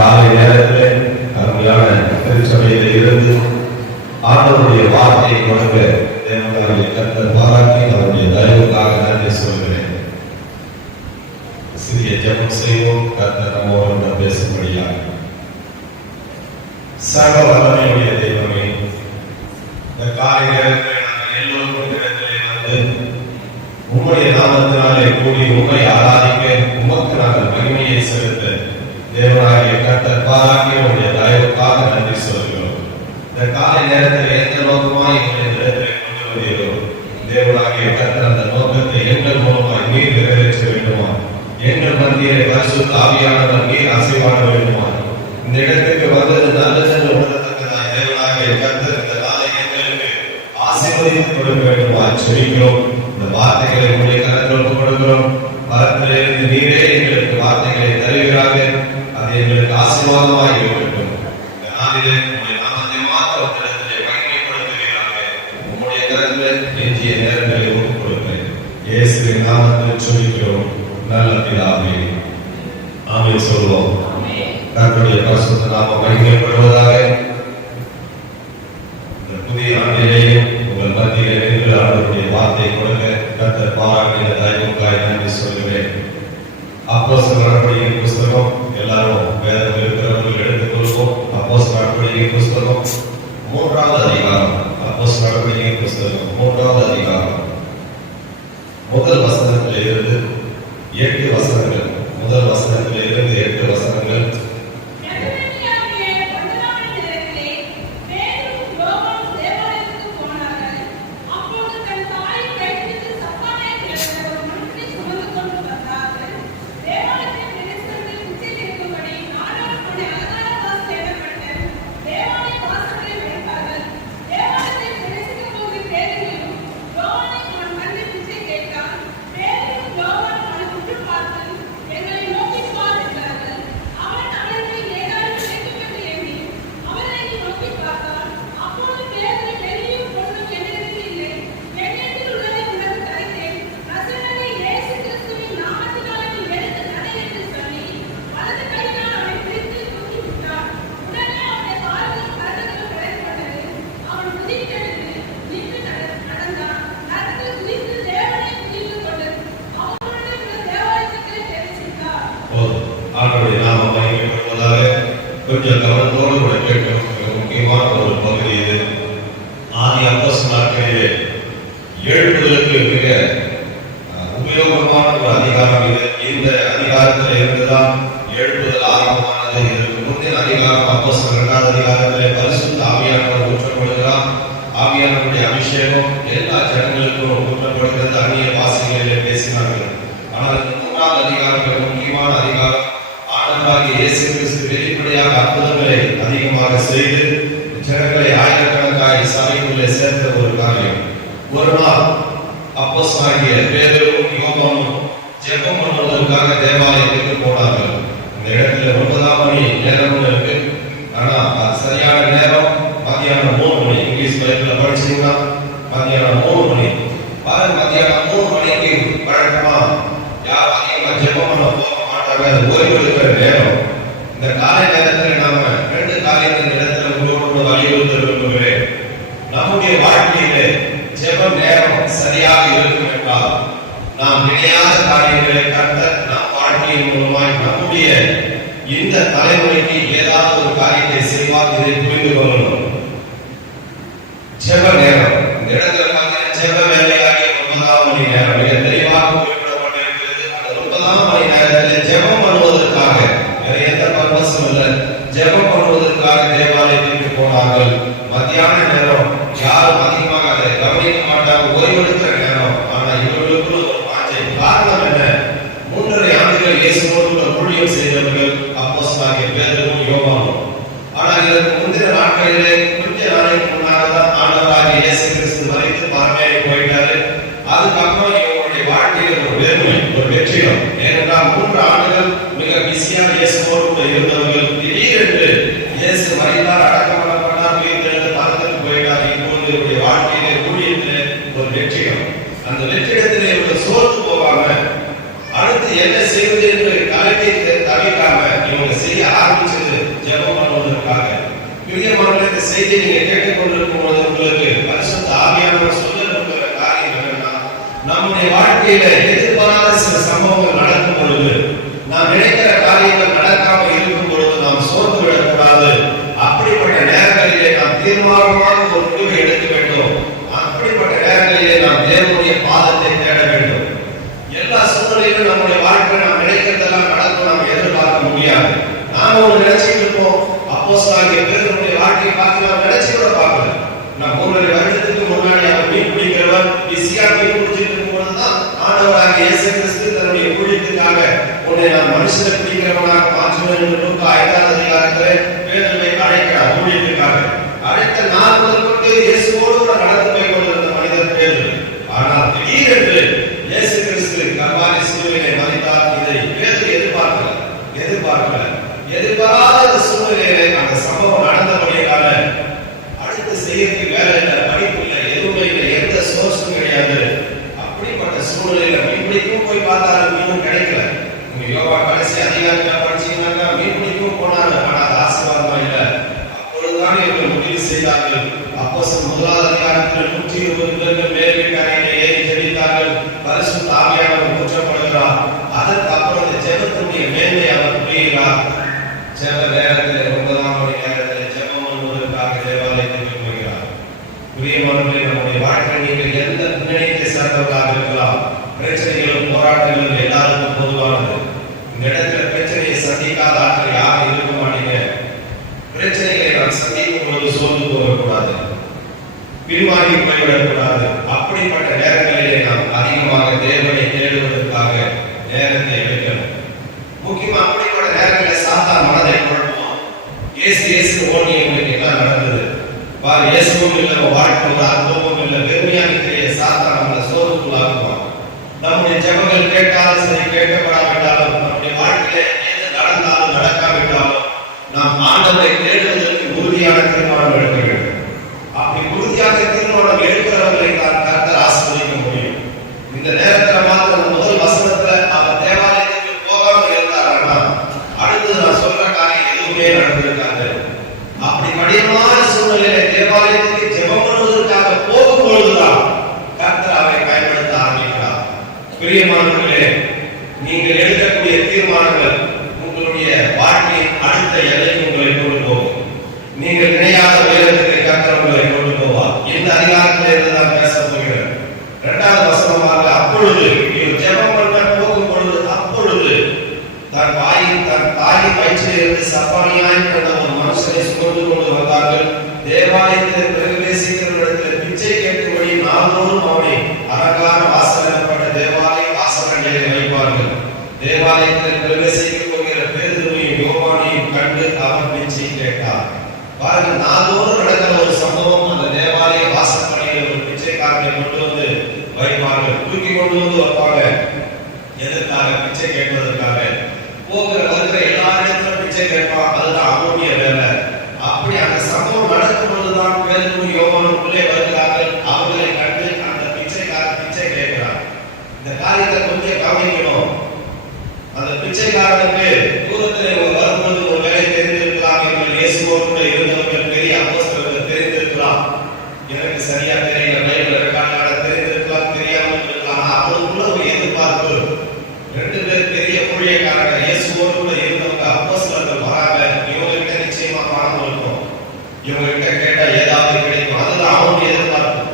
காலை நேரத்தில் அருமையான திருச்சபையில் இருந்து ஆண்டவருடைய வார்த்தையை கொடுக்க தேவனுடைய கர்த்தர் பாராட்டி அவருடைய தயவுக்காக நன்றி சொல்கிறேன். சிறிய ஜெபம் செய்வோம். கர்த்தர் நம்மோடு பேசும்படியாக. சர்வ வல்லமையுடைய தெய்வமே, இந்த காலை நேரத்தில் நாங்கள் எல்லோரும் இடத்திலே வந்து உம்முடைய நாமத்தினாலே கூடி உம்மை ஆராதிக்க உமக்கு நாங்கள் மகிமையை செலுத்த தேவனாகிய கர்த்தர் பாராட்டி உடைய தயவுக்காக நன்றி சொல்கிறோம். இந்த காலை நேரத்தில் எந்த நோக்கமாய் எங்களை இந்த இடத்திலே கொண்டு வந்தீரோ தேவனாகிய கர்த்தர் அந்த நோக்கத்தை எங்கள் மூலமாய் நீர் நிறைவேற்ற வேண்டுமா? எங்கள் மத்தியிலே பரிசுத்த ஆவியானவர் நீர் அசைவாட வேண்டுமா? இந்த இடத்துக்கு வந்தது நல்லது என்று உணரத்தக்கதாய் தேவனாகிய கர்த்தர் இந்த நாளை எங்களுக்கு ஆசீர்வதித்து கொடுக்க வேண்டுமா? செபிக்கிறோம். இந்த வார்த்தைகளை உங்களுடைய கரங்களுக்கு கொடுக்கிறோம். மரத்திலிருந்து நீரே எங்களுக்கு வார்த்தைகளை தருகிறார்கள். அது எங்களுக்கு ஆசீர்வாதமாக இருக்கட்டும். இந்த நாளிலே உங்களுடைய நாமத்தை மாத்திர இடத்திலே மகிமைப்படுத்துகிறார்கள். உங்களுடைய கரத்தில் எஞ்சிய நேரங்களை ஒப்புக் கொடுக்கிறேன். இயேசுவின் நாமத்தில் சொல்லிக்கிறோம் நல்ல பிதாவே, ஆமென் சொல்வோம். கர்த்தருடைய பரிசுத்த நாமம் மகிமைப்படுவதாக. இந்த புதிய ஆண்டிலேயும் உங்கள் மத்தியிலே நின்று அவருடைய வார்த்தையை கொடுக்க கர்த்தர் பாராட்டின தயவுக்காய் நன்றி சொல்கிறேன். அப்போஸ்தலர் நடவடிக்கையின் புஸ்தகம் எல்லாரும் வேதம் இருக்கிறவர்கள் எடுத்துக்கொள்வோம். அப்போஸ்தலர் நடவடிக்கையின் புஸ்தகம் 3வது அதிகாரம். அப்போஸ்தலர் நடவடிக்கையின் புஸ்தகம் 3வது அதிகாரம் முதல் வசனத்தில் இருந்து 8 வசனங்கள். முதல் வசனத்தில் இருந்து 8 வசனங்கள். கொஞ்சம் கவனத்தோடு கூட கேட்கணும். முக்கியமான ஒரு பகுதி இது. ஆதி அப்போஸ்தலர்களிலே எழுப்புதலுக்கு மிக உபயோகமான ஒரு அதிகாரம் இது. இந்த அதிகாரத்தில் இருந்துதான் எழுப்புதல் ஆரம்பமானது. இதற்கு முந்தின அதிகாரம் அப்போஸ்தலர் 2வது அதிகாரத்திலே பரிசுத்த ஆவியானவர் ஊற்றப்படுகிறார். ஆவியானவருடைய அபிஷேகம் எல்லா ஜனங்களுக்கும் ஊற்றப்படுகிறது. அந்நிய பாஷைகளிலே பேசினார்கள். ஆனால் இந்த 3வது அதிகாரம் முக்கியமான அதிகாரம். ஆண்டவராகிய இயேசு கிறிஸ்து வெளிப்படையாக அற்புதங்களை அதிகமாக செய்து ஜனங்களை ஆயிரக்கணக்காய் சபைக்குள்ளே சேர்த்த ஒரு காரியம். ஒரு நாள் அப்போஸ்தலனாகிய பேதுருவும் யோவானும் ஜெபம் பண்ணுவதற்காக தேவாலயத்துக்கு போனார்கள். இந்த இடத்துல 9ஆம் மணி நேரம் இருக்கு. ஆனா சரியான நேரம் மதியானம் 3 மணி. இங்கிலீஷ் பைபிள்ல படிச்சீங்கன்னா மதியானம் 3 மணி. மதியானம் 3 மணிக்கு வழக்கமா யாரும் அதிகமா ஜெபம் பண்ண போக மாட்டாங்க. ஓய்வு எடுக்கிற நேரம். இந்த காலை நேரத்தில் நாம 2 காரியத்தின் இடத்துல உங்களோடு வலியுறுத்த விரும்புகிறேன். நம்முடைய வாழ்க்கையிலே ஜெபம் நேரம் சரியாக இருக்கும் என்றால் நாம் நினையாத காரியங்களை கர்த்தர் நம் வாழ்க்கையின் மூலமாய் நம்முடைய இந்த தலைமுறைக்கு ஏதாவது ஒரு காரியத்தை செய்வார். இதை புரிந்து கொள்ளணும். ஜெப நேரம் இந்த இடத்துல பார்த்தீங்கன்னா ஜெப வேலையாகிய 9ஆம் மணி நேரம் மிக தெளிவாக குறிப்பிடப்பட்டிருக்கிறது. அந்த 9ஆம் மணி நேரத்தில் ஜெபம் பண்ணுவதற்காக வேற எந்த பர்பஸும் இல்லை. ஜெபம் பண்ணுவதற்காக தேவாலயத்திற்கு போனார்கள். மத்தியான நேரம் யாரும் அதிகமாக அதை கவனிக்க மாட்டாங்க. ஓய்வெடுக்கிற நேரம். ஆனா இவர்களுக்கு ஒரு வாஞ்சை. காரணம் என்ன? 3.5 ஆண்டுகள் இயேசுவோடு ஊழியம் செய்தவர்கள் அப்போஸ்தலனாகிய பேதுருவும் யோவானும். ஆனால் இதற்கு முந்தின நாட்களிலே கொஞ்ச நாளைக்கு முன்னாக தான் ஆண்டவராகிய இயேசு கிறிஸ்து மரித்து பரமேறி போயிட்டாரு. அதுக்கப்புறம் இவங்களுடைய வாழ்க்கையில் ஒரு வெறுமை, ஒரு வெற்றிடம். ஏனென்றால் 3 ஆண்டுகள் மிக பிஸியாக இயேசுவோடு இருந்தவர்கள் திடீரென்று இயேசு மரித்தார், அடக்கம் பண்ணப்பட்டார், உயிர்த்தெழுந்து பரலோகத்துக்கு போயிட்டார். இப்போது இவருடைய வாழ்க்கையிலே ஊழியத்திலே ஒரு வெற்றிடம். அந்த வெற்றிடத்திலே இவர்கள் சோர்ந்து போவாங்க. அடுத்து என்ன செய்வது என்று கலக்கி தவிக்காம இவங்க செய்ய ஆரம்பிச்சது செய்தி நீங்க கேட்டுக்கொண்டிருக்கும் போது உங்களுக்கு பரிசுத்த ஆவியானவர் சொல்லப்படுகிற காரியம் என்னன்னா, நம்முடைய வாழ்க்கையில எதிர்பாராத சில சம்பவங்கள் நடக்கும் பொழுது, நாம் நினைக்கிற காரியங்கள் நடக்காம இருக்கும் பொழுது நாம் சோர்ந்து விடக்கூடாது. அப்படிப்பட்ட நேரங்களிலே நாம் தீர்மானமாக ஒரு முடிவை எடுக்க வேண்டும். அப்படிப்பட்ட நேரங்களிலே நாம் தேவனுடைய பாதத்தை தேட வேண்டும். எல்லா சூழ்நிலையிலும் நம்முடைய வாழ்க்கையில் நாம் நினைக்கிறதெல்லாம் நடக்கும் நாம் எதிர்பார்க்க முடியாது. நாம ஒன்று நினைச்சிட்டு இருப்போம். அப்போஸ்தலனாகிய பேதுருவுடைய வாழ்க்கையை பார்த்து நாம் நினைச்சு கூட பார்க்கல. நான் 3 வருடத்துக்கு முன்னாடி அவர் மீன் பிடிக்கிறவர் பிஸியா மீன் பிடிச்சிட்டு இருக்கும் பொழுதுதான் ஆண்டவராகிய இயேசு கிறிஸ்து தன்னுடைய ஊழியத்துக்காக உன்னை நான் மனுஷனை பிடிக்கிறவனாக மாற்றுவேன் என்று லூக்கா 5ஆம் அதிகாரத்திலே பேதுருவை அழைக்கிறார் ஊழியத்துக்காக. அழைத்த நாள் முதல் கொண்டு இயேசுவோடு கூட நடந்து போய் கொண்டிருந்த மனிதர் பேதுரு. ஆனால் திடீரென்று இயேசு கிறிஸ்து கல்வாரி சிலுவையிலே மரித்தார். இதை பேதுரு எதிர்பாராத சூழ்நிலையிலே அந்த சம்பவம் நடந்தபடியால அடுத்து செய்யறதுக்கு வேலை இல்லை, படிப்பு இல்லை, எதுவுமே இல்லை, எந்த சோர்ஸும் கிடையாது. அப்படிப்பட்ட சூழ்நிலையில மீன் பிடிக்கும் போய் பார்த்தாலும் மீனும் கிடைக்கல. நீங்க யோகா கடைசி அதிகாரத்துல படிச்சீங்கன்னாக்கா மீன் பிடிக்கும் போனாங்க, ஆனா அது ஆசீர்வாதமா இல்லை. அப்பொழுதுதான் இவர்கள் முடிவு செய்தார்கள். அப்போஸ்தலர் 1ஆம் அதிகாரத்தில் 120 பேர்கள் மேல் வீட்டறையிலே ஏறி ஜெபித்தார்கள். பரிசுத்த ஆவியானவர் ஊற்றப்படுகிறார். அதற்கு அப்புறம் இந்த ஜெபத்தினுடைய மேன்மை அவர் புரிகிறார். ஜெப நேரத்தில் 9ஆம் மணி நேரத்தில் ஜெபம் பண்ணுவதற்காக தேவாலயத்துக்கு போகிறார். பிரியமானவர்களே, நம்முடைய வாழ்க்கை நீங்கள் எந்த பின்னணியை சேர்ந்தவர்களாக இருக்கலாம், பிரச்சனைகளும் போராட்டங்களும் எல்லாருக்கும் பொதுவானது. இந்த இடத்துல பிரச்சனையை சந்திக்காத ஆட்கள் யாரும் இருக்க மாட்டீங்க. பிரச்சனைகளை நாம் சந்திக்கும் போது சோர்ந்து போகக்கூடாது, பின்வாங்கி போய்விடக்கூடாது. அப்படிப்பட்ட நேரங்களிலே நாம் அதிகமாக தேவனை தேடுவதற்காக நேரத்தை எடுக்கணும். முக்கியமா அப்படிப்பட்ட நேரங்களில் சாத்தான் மனதை குழப்பம். இயேசு ஓடி உங்களுக்கு என்ன நடந்தது பாரு, இயேசுவும் இல்லை, வாழ்க்கை ஒரு அனுபவம் இல்லை, வெறுமையாக சாத்தான் நம்மளை சோர்வுக்குள்ளாக்குவான். நம்முடைய ஜெபங்கள் கேட்டாலும் சரி, கேட்கப்படாவிட்டாலும், நம்முடைய வாழ்க்கையில எது நடந்தாலும் நடக்காவிட்டாலும் நாம் ஆண்டவரை தேடுவதற்கு உறுதியான தீர்மானம் எடுக்க வேண்டும். அப்படி உறுதியாக தீர்மானம் எடுக்கிறவர்களை தான் கர்த்தர் ஆசீர்வதிக்க முடியும். இந்த நேரத்தில் மாத்திரம் முதல் வசனத்துல அவர் தேவாலயத்துக்கு போகாம இருந்தாருன்னா அடுத்து நான் சொல்ற காரியம் எதுவுமே நடந்திருக்காது. அப்படி கடினமான சூழ்நிலையில தேவாலயத்துக்கு ஜெபம் பண்ணுவதற்காக போகும்பொழுதுதான் கர்த்தர் அவரை பயன்படுத்த ஆரம்பிக்கிறார். பிரியமானவர்களே, நீங்கள் எடுக்கக்கூடிய தீர்மானங்கள் உங்களுடைய வாழ்க்கையின் அடுத்த எல்லைக்கு உங்களை கொண்டு போகும். நீங்கள் நினையாத உயரத்துக்கு கர்த்தர் உங்களை கொண்டு போவார். இந்த அதிகாரத்தில் இருந்து நான் பேச போகிறேன். 2ஆவது வசனமாக அப்பொழுது ஜெபம் பண்ண போகும் பொழுது அப்பொழுது தன் தாயின் வயிற்றிலிருந்து சப்பானியாய் கொண்ட ஒரு மனுஷனை சுமந்து கொண்டு வந்தார்கள். தேவாலயத்தில் பிரவேசிக்கிறவரிடத்தில் பிச்சை கேட்கும்படி நாள்தோறும் அவனை அலங்கார வாசல் எனப்பட்ட தேவாலய வாசல்களிலே வைப்பார்கள். தேவாலயத்தில் பிரவேசிக்க போகிற பேதுருவையும் யோவானையும் கண்டு அவர் பிச்சை கேட்டார். பாருங்க, நாள்தோறும் நடக்கிற ஒரு சம்பவம். அந்த தேவாலய வாசற்படியில் ஒரு பிச்சைக்காரனை கொண்டு வந்து வைப்பார்கள், தூக்கி கொண்டு வந்து வைப்பாங்க. எதற்காக? பிச்சை கேட்பதற்காக. போகிற வருகிற எல்லா இடத்துல பிச்சை கேட்பான். அதுதான் அவனுடைய வேலை. அப்படி அந்த சம்பவம் நடக்கும் பொழுதுதான் பேதுருவும் யோவானும் உள்ளே வருகிறார்கள். அவர்களை கண்டு அந்த பிச்சைக்காரன் பிச்சை கேட்கிறார். இந்த காரியத்தை கொஞ்சம் கவனிக்கணும். அந்த பிச்சைக்காரனுக்கு தூரத்தில் வரும்போது ஒரு வேலை தெரிந்திருக்கலாம். எங்கள் இயேசுவோடு இருந்தவர்கள் பெரிய அப்போஸ்தலர்கள் தெரிந்திருக்கலாம். எனக்கு சரியா தெரியல, பைபிள் ரெக்கார்டாக தெரிந்திருக்கலாம், தெரியாமல் இருக்கலாம். அவங்களுக்குள்ள ஒரு எதிர்பார்ப்பு. 2 பேர் பெரிய ஊழியக்காரர்கள் இயேசுவோடு கூட இருந்தவங்க அப்போஸ்தலர்கள் வராங்க. இவங்ககிட்ட நிச்சயமா பணம் இருக்கும், இவங்ககிட்ட கேட்டா ஏதாவது கிடைக்கும். அதுதான் அவனுடைய எதிர்பார்ப்பு.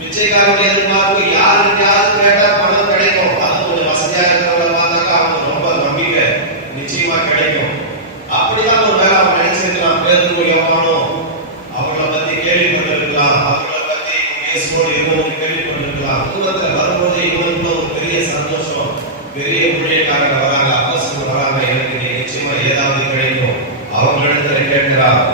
பிச்சைக்காரனுடைய எதிர்பார்ப்பு யாருக்காவது கேட்டா பணம் கிடைக்கும். அது கொஞ்சம் வசதியா இருக்கிறவங்க பார்த்தாக்கா அவங்க ரொம்ப நம்பிக்கை நிச்சயமா கிடைக்கும். அப்படிதான் ஒரு வேலை அவன் நினைச்சிருக்கலாம். பேதுரு யோவானும் அவங்களை பத்தி கேள்விப்பட்டிருக்கலாம், அவங்களை பத்தி இயேசுவோடு இருந்தவங்க கேள்விப்பட்டிருக்கலாம். தூரத்தில் வரும்போது இவனுக்குள்ள ஒரு பெரிய சந்தோஷம். பெரிய ஊழியக்காரங்க வராங்க, அப்போஸ்தலர்கள் வராங்க, எனக்கு நிச்சயமா ஏதாவது கிடைக்கும். அவங்களிடத்துல கேட்கிறார்.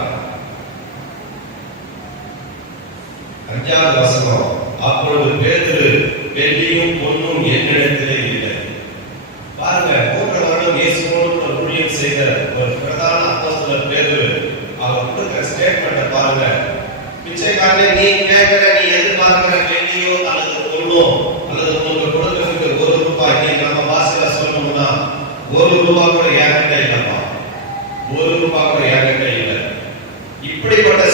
5ஆவது வசனம், அப்பொழுது பேதுரு, வெள்ளியும் பொன்னும் என்னிடத்திலே இல்லை. பாருங்க, 3 வருடம் இயேசுவோடு கூட ஊழியம் செய்த ஒரு பிரதான அப்போஸ்தலர் பேதுரு. அவர் கொடுக்கிற ஸ்டேட்மெண்ட்டை பாருங்க. பிச்சைக்காரனே, நீ கேட்கிற, நீ எதிர்பார்க்கிற வெள்ளியோ அல்லது பொண்ணோ அல்லது உங்களுக்கு கொடுக்கிறதுக்கு 1 ரூபாய், இன்னைக்கு நம்ம பாஷையில சொல்லணும்னா 1 ரூபாய் கூட என்கிட்ட இல்லப்பா, 1 ரூபாய் கூட என்கிட்ட இல்லை. இப்படிப்பட்ட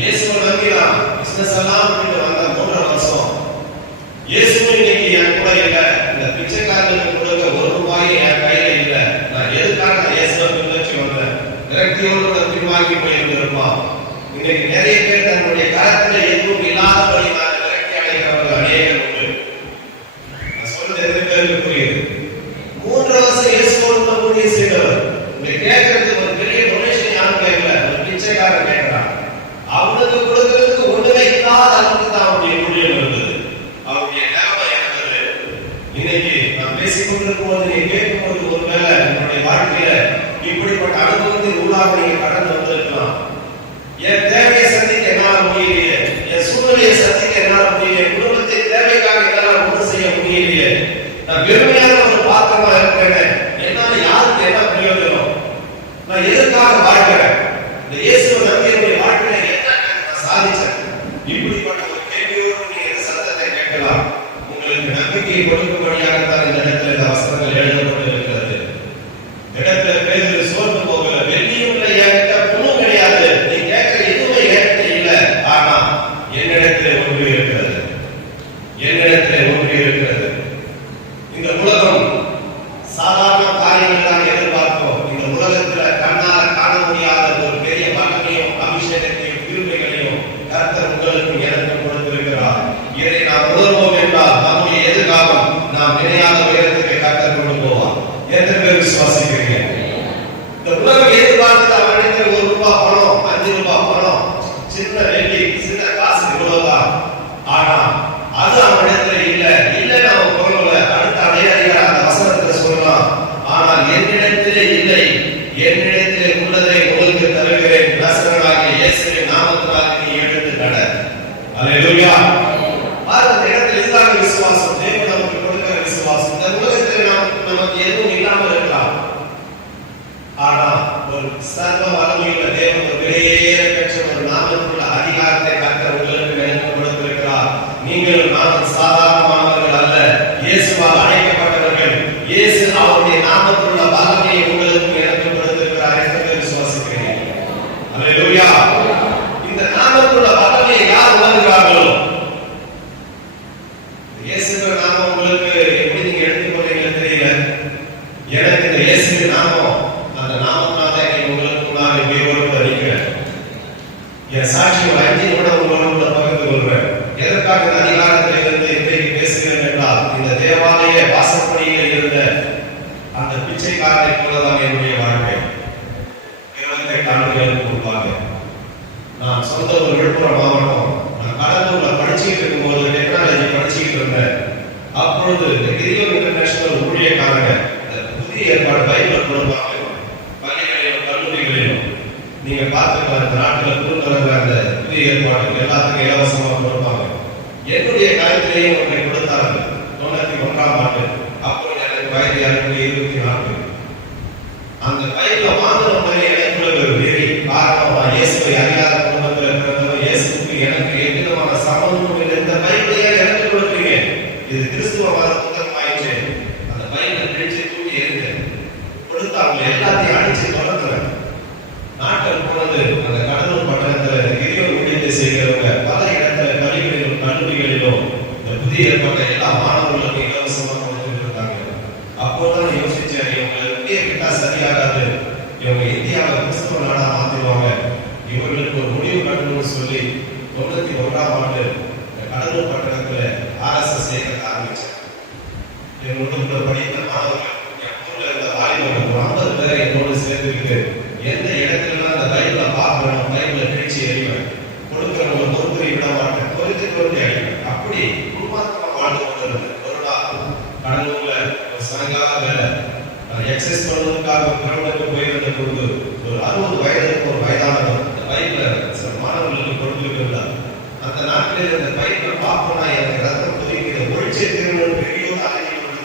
இயேசுவை நம்பி நான் பிசினஸ் எல்லாம் பண்ணிட்டு வந்த 3 வருஷம் இயேசுவும் இன்னைக்கு என் கூட இல்ல. இந்த பிச்சைக்காரர்களுக்கு கொடுக்க 1 ரூபாய் என் கையில இல்ல. நான் எதுக்காக நான் இயேசுவை பின்பற்றி வந்தேன்? விரக்தியோடு கூட பின்வாங்கி போயிருந்திருப்பான். இன்னைக்கு நிறைய பேர் தன்னுடைய கரத்துல எதுவும் இல்லாதபடி நான் விரக்தி அடைகிறவர்கள் அநேகர் உண்டு. நான் சொல்றது எத்தனை பேருக்கு புரியுது? 3 வருஷம் இயேசுவோடு ஊழியம் செய்தவர். இங்க கேட்கறதுக்கு ஒரு பெரிய டொனேஷன் யாரும் கேட்கல. ஒரு பிச்சைக்காரன் கேட்கிறான். அவனுக்கு கொடுக்கறதுக்கு ஒண்ணுமே இல்லாத அளவுக்கு தான் அவனுடைய ஊழியம் இருந்தது. அவருடைய நிலைமை இருந்தது. இன்னைக்கு நான் பேசிக் கொண்டிருக்கும் போது நீங்க கேட்கும் போது ஒருவேளை என்னுடைய வாழ்க்கையில இப்படிப்பட்ட அனுபவத்தின் உள்ளாக நீங்க கடந்து வந்திருக்கலாம். என் தேவையை சந்திக்க என்னால முடியலையே, என் சூழ்நிலையை சந்திக்க என்னால முடியலையே, குடும்பத்தின் தேவைக்காக என்னால ஒன்றும் செய்ய முடியலையே, நான் வெறுமையான ஒரு பாத்திரமா இருக்கிறேன், என்னால யாருக்கு என்ன பிரயோஜனம், நான் எதற்காக வாழ்கிறேன், இந்த இயேசுவை நம்பி என்னுடைய வாழ்க்கையில என்ன நான் சாதிச்சேன், இப்படிப்பட்ட ஒரு கேள்வியோடு நீங்க இந்த சத்தத்தை கேட்கலாம். உங்களுக்கு நம்பிக்கையை கொடுக்கும்படியாகத்தான் இந்த இடத்துல இந்த வசனங்கள் எழுதப்பட்டிருக்கிறது. இடத்துல பேசுறது சோர்ந்து போகல, வெள்ளியும் என்கிட்ட பொண்ணும் கிடையாது, நீ கேட்கிற எதுவுமே என்கிட்ட இல்லை, ஆனா என்னிடத்துல ஒன்று இருக்கிறது, என்னிடத்துல ஒன்று இருக்கிறது. இந்த உலகம் சாதாரண காரியங்கள் தான் எதிர்பார்க்கும். இந்த உலகத்துல கண்ணால காண முடியாத ஒரு பெரிய வல்லமையும் அபிஷேகத்தையும் கிருபைகளையும் கர்த்தர் உங்களுக்கு எனக்கு கொடுத்திருக்கிறார். இதை நாம் உணர்வோம் என்றால் நம்முடைய எதிர்காலம் நாம் நினையாத உயரத்துக்கு கர்த்தர் கொண்டு போவார். எத்தனை பேர் விசுவாசிக்கிறீங்க? இந்த உலகம் எதிர்பார்த்தது அவனிடத்தில் 1 ரூபாய் பணம், 5 ரூபாய் பணம், சின்ன வெள்ளி, சின்ன காசு, இவ்வளவுதான். ஆனா அது அவனிடத்துல இல்லைன்னு அவன் பொருள் அடுத்த அடையாளிகள் அந்த வசனத்துல சொல்லலாம். ஆனால் என்னிடத்திலே இல்லை, என்னிடத்திலே உள்ளதை உங்களுக்கு தருகிறேன், நசரேயனாகிய இயேசுவின் நாமத்தினாலே நீ எழுந்து நட. அல்லேலூயா. அந்த இடத்துல இதுதான் விசுவாசம். தேவன் நமக்கு கொடுக்கிற விசுவாசம். இந்த உலகத்தில் நமக்கு எதுவும் இல்லாமல் இருக்கலாம். ஆனா ஒரு சர்வ வல்லமையுள்ள தேவன் ஒரு வெளியேற பெற்ற ஒரு நாமத்துள்ள அதிகாரத்தை கர்த்தர் உங்களுக்கு எனக்கு கொடுத்திருக்கிறார். நீங்கள் நானும் சாதாரணமானவர்கள் அல்ல, இயேசுவால் அழைக்கப்பட்டவர்கள். இயேசு அவருடைய நாமத்துள்ள வல்லமையை உங்களுக்கு எனக்கு கொடுத்திருக்கிறார் என்று விசுவாசிக்கிறேன். அல்லேலூயா. இந்த நாமத்துள்ள வல்லமையை யார் உணர்கிறார்களோ, இயேசுவின் நாமம் உங்களுக்கு எப்படி நீங்க எடுத்துக்கொள்றீங்கன்னு தெரியல. எனக்கு இந்த இயேசுவின் நாமம், அந்த நாமத்தினால உங்களுக்கு முன்னாடி உயிரோடு அறிக்கிறேன். என் சாட்சி ஒரு 5 நிமிடம் உங்களோட பகிர்ந்து கொள்வேன். எதற்காக இந்த அதிகாரத்தில் இருந்து இன்றைக்கு பேசுகிறேன் என்றால், இந்த தேவாலய வாசற்படியில் இருந்த அந்த பிச்சைக்காரனை போலதான் என்னுடைய வாழ்க்கை. 28 ஆண்டுகளுக்கு முன்பாக நான் சொந்த ஒரு விழுப்புரம் மாவட்டம், நான் கடலூர்ல படிச்சுட்டு இருக்கும் போது டெக்னாலஜி படிச்சுட்டு இருந்தேன். அப்பொழுது கிரியோன் இன்டர்நேஷனல் ஊழியக்காரங்க புதிய ஏற்பாடு பைபிள் கொடுப்பாங்க. பள்ளிகளிலும் கல்லூரிகளிலும் நீங்க பார்த்துக்கலாம். இந்த நாட்டில் கொடுக்குற அந்த புதிய ஏற்பாடு எல்லாத்துக்கும் இலவசமா கொடுப்பாங்க. என்னுடைய காலத்திலேயும் ஒன்றை கொடுத்தாங்க. 91ஆம் ஆண்டு. அப்போ எனக்கு வயது 24. அந்த பைபிளை வாங்கின உடனே எனக்குள்ள ஒரு வெறி. காரணம், நான் இயேசுவை அறியாத குடும்பத்தில் பிறந்தவர். இயேசுக்கு எனக்கு எவ்விதமான சம்பந்தமும் இல்லை. இந்த பைபிளையே எனக்கு கொடுத்தீங்க, இது கிறிஸ்துவ மத புத்தகம் ஆயிடுச்சு. அந்த பைபிளை பிடிச்சு தூக்கி எறிந்தேன். கொடுத்து அவங்க எல்லாத்தையும் அடிச்சு தொடர்ந்துறேன். நாட்கள் போனது. அந்த கடலூர் பட்டணத்தில் கிரியோன் ஊழியத்தை செய்கிறவங்க பல இடத்துல பள்ளிகளிலும் கல்லூரிகளிலும் இந்த புதிய ஏற்பாட்டை எல்லா மாணவர்களுக்கும் இலவசமாக கொடுத்துட்டு இருக்காங்க. அப்போதான் யோசிச்சேன், இவங்க இந்திய கிட்டா சரியாகாது, இவங்க இந்தியாவை கிறிஸ்துவ நாடா மாத்திடுவாங்க, இவங்களுக்கு ஒரு முடிவு கட்டணும்னு சொல்லி 91ஆம் ஆண்டு கடலூர் பட்டணத்துல RSS இயக்க ஆரம்பிச்சேன். என்னோட படித்த மாணவர்கள், என் ஊர்ல இருந்த வாலிபர்கள் 50 பேரை என்னோடு சேர்ந்துக்கிட்டு எந்த இடத்துல அந்த பைபிளை பார்க்கணும், பைபிளை பிடிச்சு எறிவேன், கொடுக்கிறவங்க பொறுத்து விட மாட்டேன், பொறுத்து அழிவேன். அப்படி குடும்பமா வாழ்ந்து கொண்டிருந்தேன். ஒரு நாள் கடலூர்ல ஒரு சாயங்கால வேலை எக்ஸசைஸ் பண்ணுவதற்காக கிரௌண்டுக்கு போயிருந்த பொழுது ஒரு 60 வயதுக்கு ஒரு வயதானவர் இந்த பைபிளை சில மாணவர்களுக்கு கொடுத்துட்டு இருந்தார். அந்த நாட்டில் இந்த பைபிளை பார்ப்போம்னா எனக்கு ரத்தம் கொதிக்கிற ஒழிச்சு திருமணம் பெரிய அழகி கொடுத்து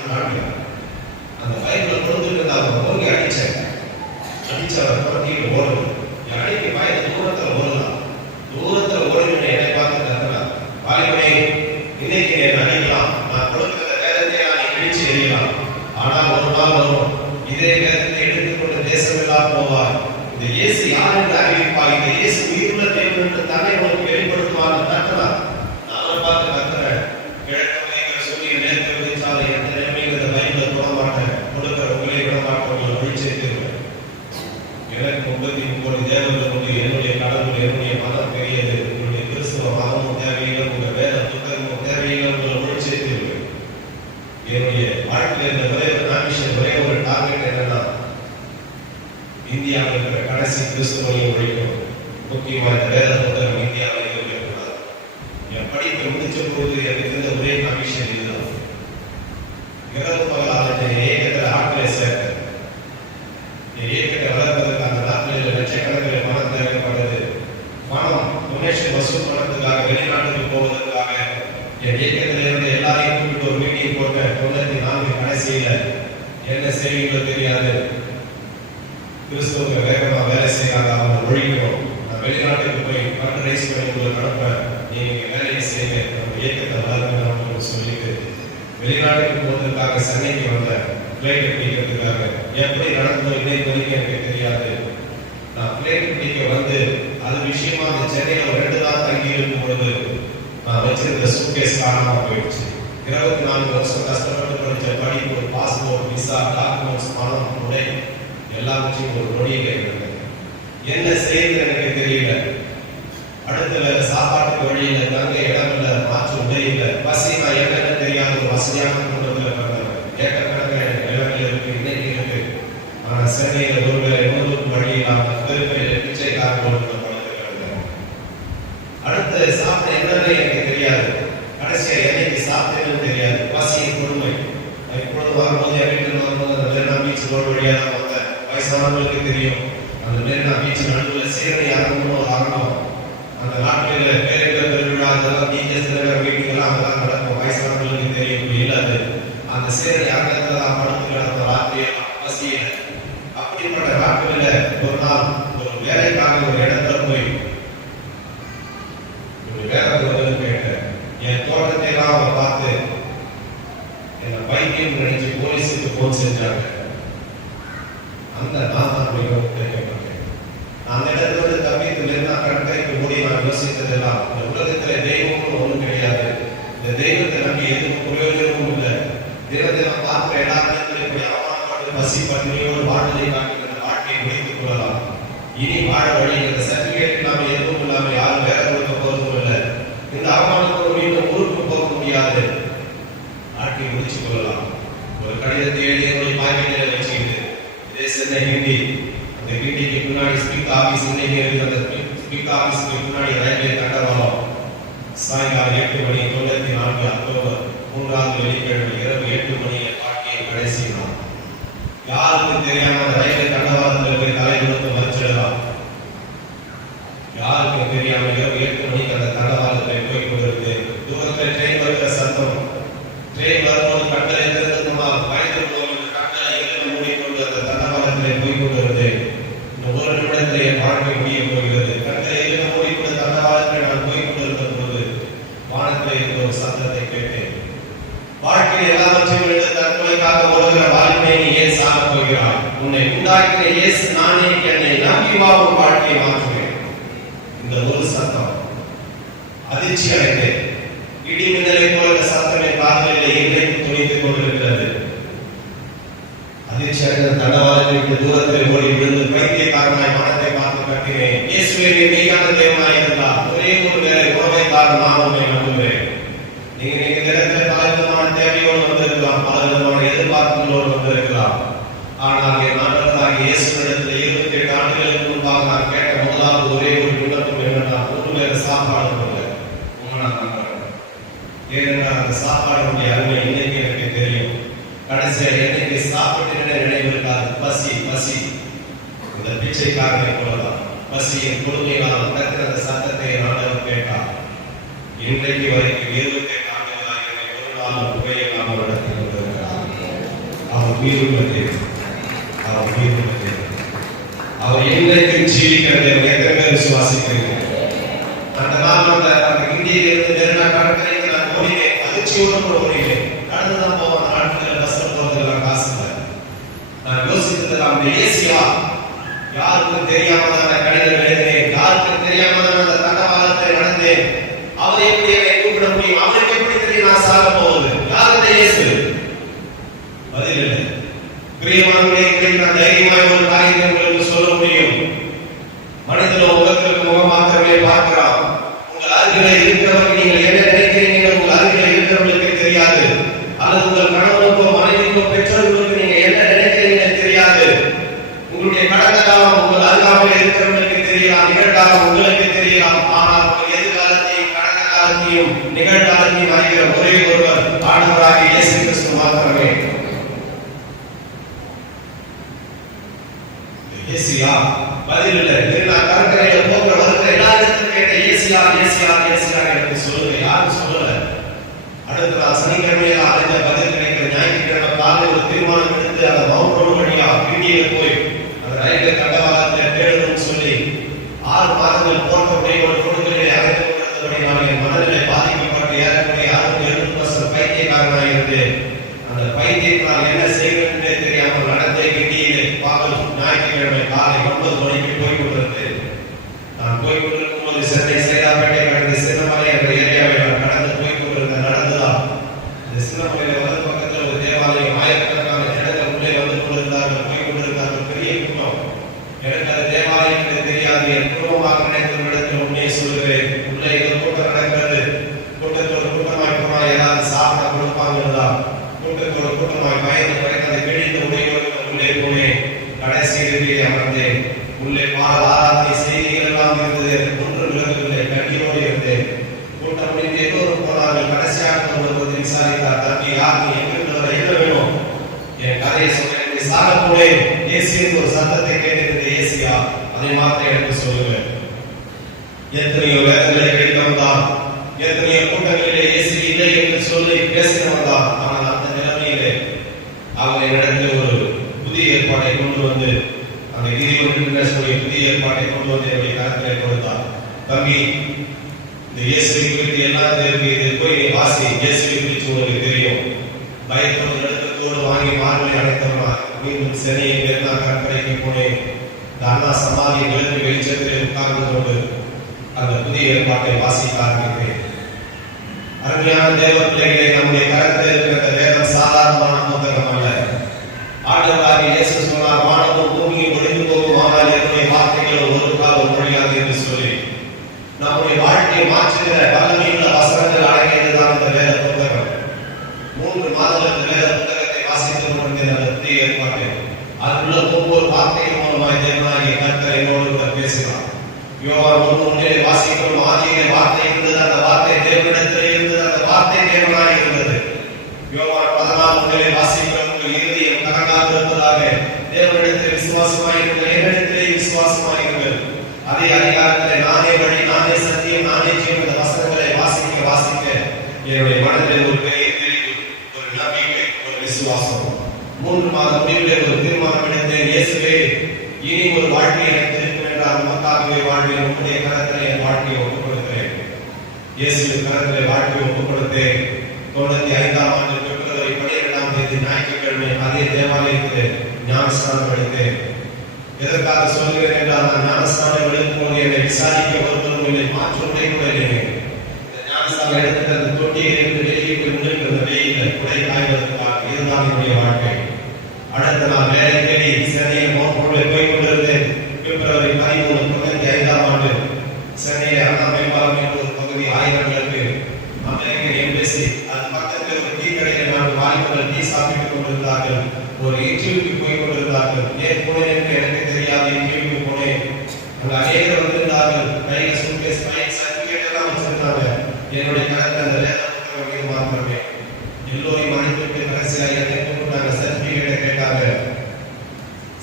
அந்த பைபிளை கொடுத்துட்டு இருந்தாங்க. ஓங்கி அடிச்சவர் புறத்திட்டு ஓடுது. என் அடிக்கு பயந்து தூரத்துல ஓடலாம். தூரத்துல ஓடினு என்னை பார்த்து கத்துறான், வாலிபனே, இன்னைக்கு என்னை அடிக்கலாம், நான் கொடுக்கிற வேதத்தை நான் பிடிச்சு எறியலாம், ஆனால் ஒரு நாள் வரும், இதே வேதத்தை எடுத்துக்கொண்டு தேசமெல்லாம் போவார், இந்த இயேசு யார் என்று அறிவிப்பார், இந்த இயேசு உயிருள்ள தேவன் வேண்டும் என்று தன்னை உங்களுக்கு வெளிப்படுத்துவாங்க. கத்தலாம் நான் பார்த்து கத்துறேன், கிழக்கு சூரியன் நேரத்தை விதிச்சாலே எந்த நிலைமைங்கிறத பைபிளை தொட மாட்டேன், கொடுக்கிற உங்களை விட மாட்டேன், உங்களை வழிச்சேர்த்துருவேன். எனக்கு 33 தேவர்கள் உண்டு, என்னுடைய கடவுள் என்னுடைய மதம் பெரியது, உங்களுடைய கிறிஸ்துவ மதமும் தேவையில்லை, உங்க வேத புத்தகமும் தேவையில்லை, உங்களை ஒழிச்சேர்த்துருவேன். என்னுடைய வாழ்க்கையில் இந்த ஒரே ஒரு டார்கெட் என்னன்னா, இந்தியாவில் இருக்கிற கடைசி கிறிஸ்துவனையும் ஒழிக்கணும். முக்கியமா இந்த வேத புத்தகம் இந்தியாவில் இருக்கக்கூடாது. என் படிப்பை முடிச்ச போது எனக்கு இருந்த ஒரே கமிஷன் இதுதான். இரவு பகலாக ஏகத்தில் ஆட்களை சேர்க்க, இயக்கத்தை வளர்ப்பதற்கான நாட்களில் லட்சக்கணக்கில் பணம் தேவைப்படுது. பணம் டொனேஷன் வசூல் பணத்துக்காக வெளிநாட்டுக்கு போவதற்காக என் இயக்கத்தில் இருந்த எல்லாரையும் கூப்பிட்டு ஒரு மீட்டிங் போட்ட 94 கடைசியில என்ன செய்வீங்களோ தெரியாது, கிறிஸ்துவங்க வேகமா வேலை செய்யாத அவங்க ஒழிக்கணும், நான் வெளிநாட்டுக்கு போய் ஃபண்ட் ரைஸ் பண்ணி உங்களுக்கு அனுப்பேன், நீங்க வேலையை செய்ய நம்ம இயக்கத்தை வளர்க்கணும்னு சொல்லிட்டு வெளிநாட்டுக்கு போவதற்காக சென்னைக்கு வந்த பிளைட் பிடிக்கிறதுக்காக எப்படி நடந்ததோ இன்னைக்கு வரைக்கும் எனக்கு தெரியாது. நான் பிளைட் பிடிக்க வந்து அது விஷயமா அந்த சென்னையில 2 நாள் தங்கி இருக்கும் பொழுது நான் வச்சிருந்த சூட்கேஸ் காணாம போயிடுச்சு. 24 வருஷம் கஷ்டப்பட்டு படிச்ச படிப்பு, பாஸ்போர்ட், விசா, டாக்குமெண்ட்ஸ், பணம், உடை எல்லாவற்றையும் ஒரு நொடியில இருந்தது. என்ன செய்யுது எனக்கு தெரியல. அடுத்த வேலை சாப்பாட்டுக்கு வழியில, தங்க இடம் இல்ல, மாற்று உடை இல்ல, பசி நான் என்னன்னு தெரியாத ஒரு வசதியான குடும்பத்துல பிறந்தவன். ஏக்கக்கணக்கில் எனக்கு நிலங்கள் இருக்கு, இன்னைக்கு இருக்கு. ஆனா சென்னையில ஒருவேளை உணவுக்கு வழி இல்லாம பெருமையில பிச்சைக்காரர்களோடு பழகிறேன். அடுத்து சாப்பிட என்னன்னு எனக்கு தெரியாது. கடைசியா என்னைக்கு சாப்பிட்டேன்னு தெரியாது. பசியின் கொடுமை. இப்பொழுது வரும்போது என் வீட்டில் வரும்போது அந்த மெரினா பீச் ரோடு வழியா தான் வந்தேன். வயசானவங்களுக்கு தெரியும், அந்த மெரினா பீச் நடுவில் சீரணி அரங்கம்னு ஒரு அரங்கம். அந்த நாட்டில் பேரிடர் திருவிழா இதெல்லாம் டீச்சர்ஸ் மீட்டிங்கெல்லாம் அதெல்லாம் நடக்கும். வயசானவங்களுக்கு தெரியும். இல்லாது அந்த சீரணி அரங்கத்தில் தான் படுத்து கிடந்த ராத்திரியெல்லாம் பசியில. அப்படிப்பட்ட நாட்களில் ஒரு நாள் ஒரு வேலைக்காக ஒரு இடத்துல போய் ஒரு வேலை கேட்டேன். என் தோட்டத்தை எல்லாம் அவங்க பார்த்து என்ன பைத்தியம் நினைச்சு போலீஸுக்கு போன் செஞ்சாங்க. அந்த நான் தான் மிகவும் கேட்கப்பட்டேன். அந்த இடத்துல இருந்து தப்பித்து மெரினா கடற்கரைக்கு ஓடி நான் யோசித்ததெல்லாம், இந்த உலகத்துல தெய்வம்னு ஒன்றும் கிடையாது, இந்த தெய்வத்தை நம்பி எதுவும் பிரயோஜனமும் இல்லை. தினத்தினம் பார்க்கிற எல்லாத்தையும் இப்படி அவமானப்பட்டு பசி பட்டினியோடு வாழ்வதை காட்டுகிற வாழ்க்கையை முடித்துக் கொள்ளலாம். இனி வாழ வழி இந்த சர்டிபிகேட் இல்லாமல் எதுவும் இல்லாமல் யாரும் வேலை கொடுக்க போறதும் இல்லை. இந்த அவமானத்தோடு மீண்டும் ஊருக்கு போக முடியாது. வாழ்க்கையை முடிச்சுக் கொள்ளலாம். ஒரு கடிதத்தை எழுதி என்னுடைய பாக்கெட்டில் வச்சுக்கிட்டு இதே சென்னை ஹிந்தி, அந்த ஹிந்திக்கு முன்னாடி ஸ்பீக் ஆபீஸ், இன்னைக்கு அந்த ஸ்பீக் ஆபீஸ்க்கு முன்னாடி ரயில்வே தண்டவாளம். சாயங்காலம் 8 மணி 94 அக்டோபர் 3ஆவது வெள்ளிக்கிழமை இரவு 8 மணியை வாழ்க்கையை கடைசி நாள். யாருக்கு தெரியாம அந்த ரயில்வே தண்டவாளத்தில் போய் தலை கொடுத்து மறிச்சிடலாம். யாருக்கு தெரியாம இரவு 8 மணிக்கு அந்த தண்டவாளத்தில் போய் கொண்டிருக்கு. தூரத்தில் ட்ரெயின் வருகிற சத்தம். ட்ரெயின் வரும்போது கட்டளை இருந்ததுனால் பயந்து போய் கட்டளை எழுதி மூடிக்கொண்டு அந்த தண்டவாளத்தில் போய் கொண்டிருந்தது. இந்த ஒரு நிமிடத்தில் என் வாழ்க்கை முடிய போகிறது. கட்டளை எழுதி மூடிக்கொண்டு தண்டவாளத்தில் நான் போய் கொண்டிருந்த போது வானத்தில் இருந்த ஒரு சத்தத்தை கேட்டேன். வாழ்க்கையில் எல்லாவற்றையும் எழுத தற்கொலைக்காக ஓடுகிற வாழ்க்கையை நீ ஏன் சாக போகிறாய்? உன்னை உண்டாக்கின இயேசு நானே, என்னை நம்பி வாழும் வாழ்க்கையை மாற்றுவேன். இந்த ஒரு சத்தம் அதிர்ச்சி அடைந்தேன். இடி மின்னலை போல இந்த சத்தமே காதலிலே இன்றைக்கு துணித்துக் கொண்டிருக்கிறது. அதிர்ச்சி அடைந்த தண்டவாளத்திற்கு தூரத்தில் ஓடி விழுந்து பைத்தியக்காரனாய் மனத்தை பார்த்து கட்டினேன். இயேசுவே நீ மெய்யான தேவனாய் இருந்தால் ஒரே ஒரு வேலை உறவைக்காரன் நான் உன்னை நம்புவேன். நீங்க நேரத்தில் பல விதமான தேவையோடு வந்திருக்கலாம், பல விதமான எதிர்பார்ப்புகளோடு வந்திருக்கலாம். ஆனால் என் ஆண்டவராகிய இயேசுவிடத்தில் 28 ஆண்டுகளுக்கு முன்பாக நான் கேட்ட முதலாவது ஒரே ஒரு விண்ணப்பம் என்னன்னா, ஒரு வேளை சாப்பாடு இல்லை. உங்களை நான் நம்புறேன். ஏனென்றால் அந்த சாப்பாடுடைய அருமை இன்னைக்கு எனக்கு தெரியும். கடைசியா என்னைக்கு சாப்பிட்டு நினைவு இருக்காது. பசி பசி இந்த பிச்சைக்காரனை போலதான் பசியின் கொடுமையினால் நடக்கிற அந்த சத்தத்தை ஆண்டவர் கேட்டார். இன்றைக்கு வரைக்கும் 28 ஆண்டுகளாக என்னை ஒரு நாள் புகையில்லாமல் நடத்தி கொண்டிருக்கிறார். அவர் உயிர்வுள்ளது, அவர் உயிர்வுள்ளது, அவர் இன்றைக்கும் ஜீவிக்கிறதை எத்தனை பேர் விசுவாசிக்கிறீர்கள்? அந்த நாள் அந்த இந்தியிலிருந்து மெரினா கடற்கரைக்கு நான் ஓடினேன். அதிர்ச்சியோடு ஓடினேன். கடந்துதான் போவோம். அந்த நாட்களில் பஸ்ல போறதுலாம் காசு இல்லை. நான் யோசித்தது அந்த ஏசியா யாருக்கும் தெரியாம தான் கடிதம் எழுதினேன். யாருக்கும் தெரியாம தான் அந்த காலம் உங்கள் அருகாமையில் இருக்கிறவர்களுக்கு தெரியலாம், நிகழ்காலம் உங்களுக்கு தெரியலாம். ஆனால் உங்கள் எதிர்காலத்தையும் கடந்த காலத்தையும் நிகழ்காலத்தையும் அறிகிற ஒரே ஒருவர் ஆண்டவராகிய இயேசு கிறிஸ்து மாத்திரமே. ஏசியா பதில் இல்லை. நான் கடற்கரையில போகிற வருகிற எல்லாருக்கும் கேட்ட ஏசியா ஏசியா ஏசியா எனக்கு சொல்லுங்க. யாரும் சொல்லல. அடுத்த நாள் சனிக்கிழமையில அடைஞ்ச பதில் கிடைக்கிற ஞாயிற்றுக்கிழமை காலை ஒரு தீர்மானம் எடுத்து அந்த மவுண்ட் ரோடு வழியா பிடியில போய் அந்த ரயில்வே தண்டவாளத்தை தேடணும்னு சொல்லி 6 மாதங்கள் போன்ற உடைய கொடுக்கலையை அடைந்து கொண்டிருந்தபடினால என் மனநிலை பாதிக்கப்பட்டு ஏறக்கூடிய 67% பைத்தியக்காரனாக இருந்து அந்த பைத்தியத்தினால் என்ன செய்வது தெரியாமல் நடந்த கிட்டியிலே பகல் ஞாயிற்றுக்கிழமை காலை 9 மணிக்கு போய் கொண்டிருந்தேன். நான் போய் கொண்டிருக்கும் போது சென்னை சேதாப்பேட்டை கடந்து சின்னமலை என்ற ஏரியாவை கடந்து போய் கொண்டிருந்த நடந்துதான் இந்த சின்னமலையில வந்து பக்கத்தில் ஒரு தேவாலயம், ஆயிரக்கணக்கான ஜனங்கள் உள்ளே வந்து கொண்டிருந்தார்கள், போய் கொண்டிருந்தார்கள். பெரிய கூட்டம். எனக்கு அது தேவாலயம் என்று தெரியாது. என் குடும்பமாக நினைத்த இடத்தில் உண்மையை சொல்கிறேன். உள்ளே ஏதோ கூட்டம் நடக்கிறது. கூட்டத்தோடு கூட்டமாய் போனால் ஏதாவது சாப்பிட கொடுப்பாங்க. கூட்டத்தோடு கூட்டமாய் பயந்து பயந்து அதை கிழிந்து உடையோடு உள்ளே போனேன். கடைசி இறுதியை அமர்ந்தேன். உள்ளே ஆராதனை செய்திகள் எல்லாம் இருந்தது. ஒன்று விலகவில்லை. கண்ணியோடு இருந்தேன். கூட்டம் முடிந்து எல்லோரும் போனார்கள். கடைசியாக ஒருவர் விசாரித்தார், தம்பி யார் நீ எங்கிருந்தவர், என்ன வேணும்? என் கதையை சொன்னேன். சாக போனேன். ஏசியின் ஒரு சத்தத்தை கேட்டிருந்த ஏசியா, அதை மாத்திரம் எனக்கு சொல்லுவேன். எத்தனையோ வேதங்களை கிடைத்தவன் தான், எத்தனையோ கூட்டங்களிலே இயேசு இல்லை என்று சொல்லி பேசினவன் தான். ஆனால் அந்த நிலைமையிலே அவர் என்னிடத்தில் ஒரு புதிய ஏற்பாட்டை கொண்டு வந்து அந்த கிரிவலம் புதிய ஏற்பாட்டை கொண்டு வந்து என்னுடைய கருத்திலே கொடுத்தார். தம்பி, இந்த இயேசுவை குறித்து எல்லாம் தெரியும், இதை போய் நீ வாசி. இயேசுவை குறித்து உங்களுக்கு தெரியும். பயத்தோடு நடுக்கத்தோடு வாங்கி மார்பிலை அடைத்தவனா மீண்டும் சென்னையை மேற்கா கடற்கரைக்கு போனேன். இந்த அண்ணா சமாதி விளக்கு வெளிச்சத்திலே உட்கார்ந்து கொண்டு அந்த புதிய ஏற்பாட்டை வாசிக்க ஆரம்பித்தேன். அருமையான தேவ பிள்ளைகளை, நம்முடைய கருத்தில் இருக்கிற வேதம் சாதாரணமான புத்தகம் அல்ல. ஆண்டவராகிய இயேசு சொன்னார், வானமும் பூமியும் ஒழிந்து போகும், ஆனால் என்னுடைய வார்த்தைகள் ஒரு காலம் ஒழியாது என்று சொல்லி நம்முடைய வாழ்க்கையை மாற்றுகிற வல்லமையுள்ள வசனங்கள் அடங்கியதுதான் இந்த வேத புத்தகம். 3 மாதங்கள் இந்த வேத புத்தகத்தை வாசித்துக் கொண்டிருந்த அந்த புதிய ஏற்பாட்டை அதுள்ள ஒவ்வொரு வார்த்தையின் மூலமாய் தேவனாகிய கர்த்தர் என்னோடு கூட பேசினார். யோவான் 1:1 வாசிக்கிறோம், ஆதியிலே வார்த்தை இருந்தது, அந்த வார்த்தை தேவனிடத்திலே இருந்தது, அந்த வார்த்தை தேவனாய் இருந்தது. யோவான் 14:1 வாசிக்கிறோம், உங்கள் இருதயம் கலங்காது இருப்பதாக, தேவனிடத்தில் விசுவாசமாயிருங்கள், என்னிடத்திலே விசுவாசமாயிருங்கள். அதே அதிகாரத்திலே நானே வழி, நானே சத்தியம், நானே ஜீவன் என்ற வசனங்களை வாசிக்க வாசிக்க என்னுடைய மனதில் ஒரு பெரிய தெளிவு, ஒரு நம்பிக்கை, ஒரு விசுவாசம். 3 மாத முடிவிலே ஒரு தீர்மானம் எடுத்தேன். இயேசுவே, இனி ஒரு வாழ்க்கை எனக்கு இருக்கும் என்றால் உமக்காகவே வாழ்வேன். உம்முடைய கரத்திலே என் வாழ்க்கையை ஒப்புக் கொடுக்கிறேன். இயேசுவின் கரத்திலே வாழ்க்கையை ஒப்புக் கொடுத்தேன். 95ஆம் ஆண்டு பிப்ரவரி 12ஆம் தேதி ஞாயிற்றுக்கிழமை அதே தேவாலயத்தில் ஞானஸ்நானம் எடுத்தேன். எதற்காக சொல்கிறேன் என்றால், நான் ஞானஸ்நானம் எடுக்கும் போது என்னை விசாரிக்க ஒருவரும் இல்லை, மாற்றொன்றை கூட இல்லை. இந்த ஞானஸ்நானம் எடுத்து அந்த தொட்டியை இருந்து வெளியே போய் முன்னிருக்கிற வெயில குடை காய்வதற்காக இதுதான் என்னுடைய வாழ்க்கை. அடுத்த நாள் வேலை தேடி சென்னையை போய் கொண்டிருந்தேன். பிப்ரவரி 13 95ஆம் ஆண்டு சென்னையை அண்ணா மேம்பாலம் என்ற ஒரு பகுதி, ஆயிரங்களுக்கு அமெரிக்கன் எம்பசி, அது பக்கத்தில் ஒரு டீ கடையில் 4 வாலிபர்கள் டீ சாப்பிட்டுக் கொண்டிருந்தார்கள். ஒரு இன்டர்வியூக்கு போய் கொண்டிருந்தார்கள். ஏன் போனேன் என்று எனக்கு தெரியாது. இன்டர்வியூக்கு போனேன். அங்க அநேகர் வந்திருந்தார்கள். கையில சூட்கேஸ், பைக், சர்டிபிகேட் எல்லாம் வச்சிருந்தாங்க. என்னுடைய கருத்து அந்த வேத புத்தகம் மாத்திரமே. எல்லோரையும் அனுப்பிட்டு கடைசியாக என்னை கூப்பிட்டாங்க. சர்டிபிகேட்டை கேட்டாங்க.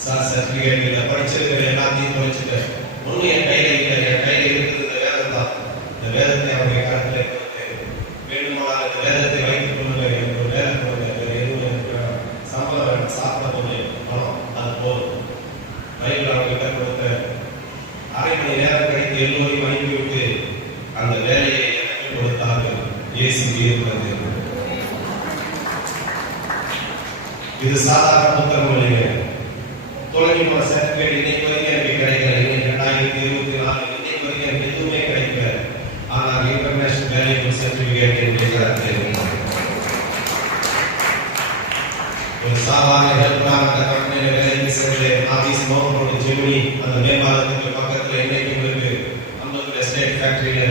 சார், சர்டிபிகேட் இல்லை, படிச்சிருக்கிற எல்லாத்தையும் படிச்சுட்டேன். ஒன்றும் என் கையில இல்லை. என் கையில இருக்கிறது இந்த வேதம் தான். இந்த வேதத்தை அவருடைய கருத்திலே கொடுத்தேன். வேண்டுமானால் இந்த வேதத்தை வைத்துக் கொள்ளுங்கள், எனக்கு ஒரு வேலை கொடுங்க, வேறு எதுவும் எனக்கு சம்பளம் வேணும், சாப்பிட போனேன், பணம், அது போதும். பைபிள் அவர்கிட்ட கொடுத்த அரை மணி நேரம் கழித்து எல்லோரையும் அனுப்பிவிட்டு அந்த வேலையை எனக்கு கொடுத்தார்கள். இயேசு இருக்கிறது. இது சாதாரண புத்தகம் இல்லைங்க. தொடங்கி போன சர்டிபிகேட் இன்னைக்கு வரைக்கும் எனக்கு கிடைக்கல. இன்னைக்கு 2024 இன்னைக்கு வரைக்கும் எனக்கு எதுவுமே கிடைக்கல. ஆனால் இன்டர்நேஷனல் வேல்யூபிள் சர்டிபிகேட் கிடைக்கிறது. ஒரு சாதாரண ஹெல்ப்லாம் அந்த கம்பெனியில் வேலைக்கு சென்றேன். ஆபீஸ் மவுண்ட் ரோடு ஜெமினி அந்த மேம்பாலத்துக்கு பக்கத்தில் இன்னைக்கு இருக்கு. 50 எஸ்டேட் ஃபேக்டரியில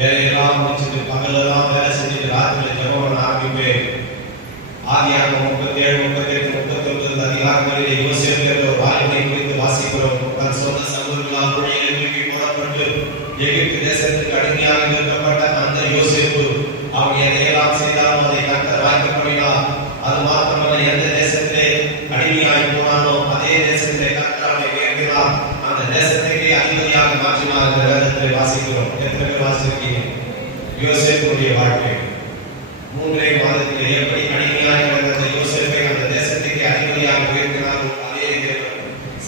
வேலையெல்லாம் முடிச்சுட்டு பகலெல்லாம் வேலை செஞ்சுட்டு ராத்திரி ஜெபம் ஆரம்பிப்பேன். ஆதியாகமம் 37, 38, 39 அதிகாரங்களிலே யோசேப்பு என்ற ஒரு வாலிபனை குறித்து வாசிக்க தன் சொந்த சகோதரர்களால் குழியில் தூக்கி போடப்பட்டு எகிப்து தேசத்துக்கு அடிமையாக நிறுத்தப்பட்ட அந்த யோசேப்பு அவன் எதையெல்லாம் செய்தாலும் அதை கர்த்தர் வாய்க்கப்படினார். அது மாத்திரமல்ல, எந்த தேசத்திலே அடிமையாய் போனானோ அதே தேசத்திலே கர்த்தர் அவனை உயர்த்தினார். அந்த தேசத்துக்கே அதிபதியாக மாற்றினார். இந்த வேதத்தை வாசிக்கிறோம். எத்தனை பேர் வாசிக்கிறீங்க? யோசேப்புடைய வாழ்க்கை 3 மாதத்திலே எப்படி அடிமையாக இருந்த யோசேப்பை அந்த தேசத்துக்கே அதிபதியாக உயர்த்தினார். அதே தேவன்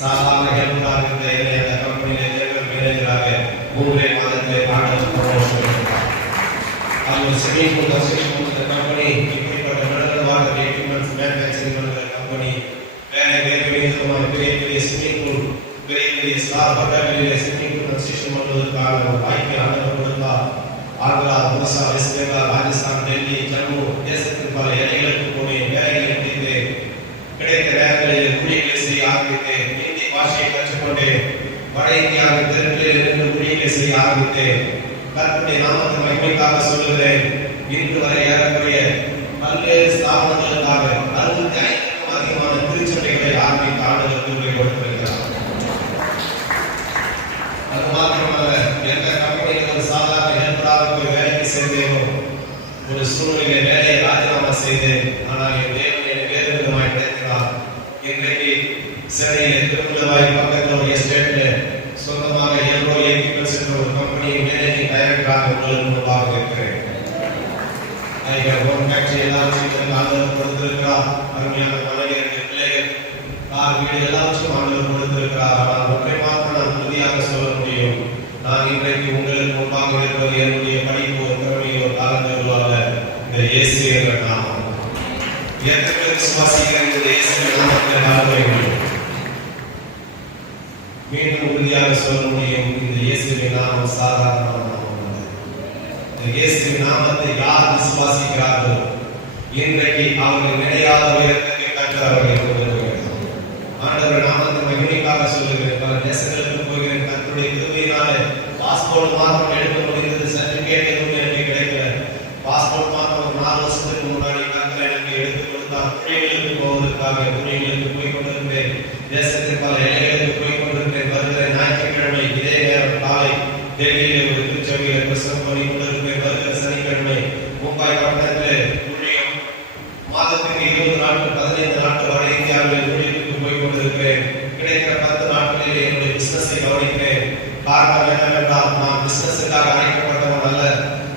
சாதாரண ஹெல்பராக இருந்த என்னை அந்த கம்பெனியிலே தேவன் மேனேஜராக 3 மாதத்திலே ஆண்டவர் ப்ரமோஷன் கொடுத்தார். அது ஒரு ஸ்விம்மிங் பூல் கம்பெனி, இப்படிப்பட்ட மினரல் வாட்டர் எக்யூப்மெண்ட்ஸ் மேனுஃபேக்சரிங் பண்ணுற கம்பெனி. வேற விதமான பெரிய பெரிய ஸ்விம்மிங் பூல், பெரிய பெரிய ஸ்டார் ஹோட்டல்களிலே ஸ்விம்மிங் பூல் கன்ஸ்ட்ரக்ஷன் பண்ணுவதற்கான ஒரு வாய்ப்பை ஆண்டவர் கொடுத்தார். ஆக்ரா, ஒரிசா, வெஸ்ட் பெங்கால், ராஜஸ்தான், டெல்லி, ஜம்மு தேசத்தின் பல இடங்களுக்கு போனேன். வேலைகளை முடித்தேன். கிடைத்த நேரங்களில் ஊழியர்களை செய்ய ஆரம்பித்தேன். இந்தி பாஷையை கற்றுக்கொண்டேன். வட இந்தியாவின் தெருக்களில் இருந்து ஊழியர்களை செய்ய ஆரம்பித்தேன். கர்த்தருடைய நாமத்தின் மகிமைக்காக சொல்லுகிறேன். இன்று வரை ஏறக்குறைய பல்வேறு ஸ்தாபனங்களுக்காக 65க்கும் அதிகமான திருச்சபைகளை ஆரம்பித்த ஆண்டவர் கிருபை கொடுத்திருக்கிறார். அது மாத்திரமல்ல, எந்த கம்பெனியில் ஒரு சாதாரண ஹெல்பராக போய் வேலைக்கு சேர்ந்தேனோ ஒரு சூழ்நிலை வேலையை ராஜினாமா செய்தேன். ஆனால் என் தேவன் என்னை வேறு விதமாய் நினைக்கிறார். இன்றைக்கு சென்னையில் திருமலவாய் பக்கத்தில் ஒரு எஸ்டேட்ல சொந்தமாக எல்ரோ எக்யூப்மெண்ட்ஸ் என்ற ஒரு கம்பெனியை மேனேஜிங் டைரக்டராக உங்களுக்கு முன்பாக இருக்கிறேன். ஒரு ஃபேக்டரி எல்லாவற்றையும் ஆண்டவர் கொடுத்திருக்கிறார். அருமையான மனைவி, 2 பிள்ளைகள், கார், வீடு எல்லாவற்றையும் ஆண்டவர் கொடுத்திருக்கிறார். ஆனால் ஒன்றை மாத்திரம் நான் உறுதியாக சொல்ல முடியும். நான் இன்றைக்கு உங்களுக்கு முன்பாக இருப்பது என்னுடைய படிப்போ திறமையோ தாளந்தோ அல்ல, இந்த இயேசு என்ற நாமம். எத்தனை விசுவாசிகள் இந்த இயேசு நாமத்தில் வாழ்கிறீர்கள்? மீண்டும் உறுதியாக சொல்ல முடியும், இந்த இயேசுவின் நாமம் சாதாரணமான நாமம் அல்ல. இந்த இயேசுவின் நாமத்தை யார் விசுவாசிக்கிறார்களோ இன்றைக்கு அவர்கள் நினையாத உயரத்துக்கு கர்த்தர் அவர்களை கொண்டு வருகிறார். ஆண்டவர் நாமத்தை மகிமைக்காக சொல்லுகிறேன். பல தேசங்களுக்கு போகிறேன். கர்த்தருடைய கிருபையினாலே பாஸ்போர்ட் மாத்திரம் எடுக்க முடிந்தது. சர்டிபிகேட் எதுவும் எனக்கு கிடைக்கல. பாஸ்போர்ட் மாத்திரம் ஒரு 4 வருஷத்துக்கு முன்னாடி கர்த்தர் எனக்கு எடுத்து கொடுத்தார். ஊழியர்களுக்கு போவதற்காக ஊழியர்களுக்கு போய் கொண்டிருக்கிறேன். தேசத்தின் பல எல்லைகளுக்கு போய் கொண்டிருக்கிறேன். வருகிற ஞாயிற்றுக்கிழமை இதே நேரம் காலை டெல்லியிலே ஒரு திருச்சபையில பிரசங்கம் பண்ணி கொண்டிருக்கிறேன். வருகிற சனிக்கிழமை மும்பை பட்டணத்திலே ஊழியம். மாதத்துக்கு 20 நாட்கள் 15 நாட்கள் வட இந்தியாவில் ஊழியத்துக்கு போய் கொண்டிருக்கிறேன். கிடைக்கிற 10 நாட்களிலே என்னுடைய பிசினஸை கவனிக்கிறேன். காரணம் என்னவென்றால், நான் பிசினஸுக்காக அழைக்கப்பட்டவன் அல்ல,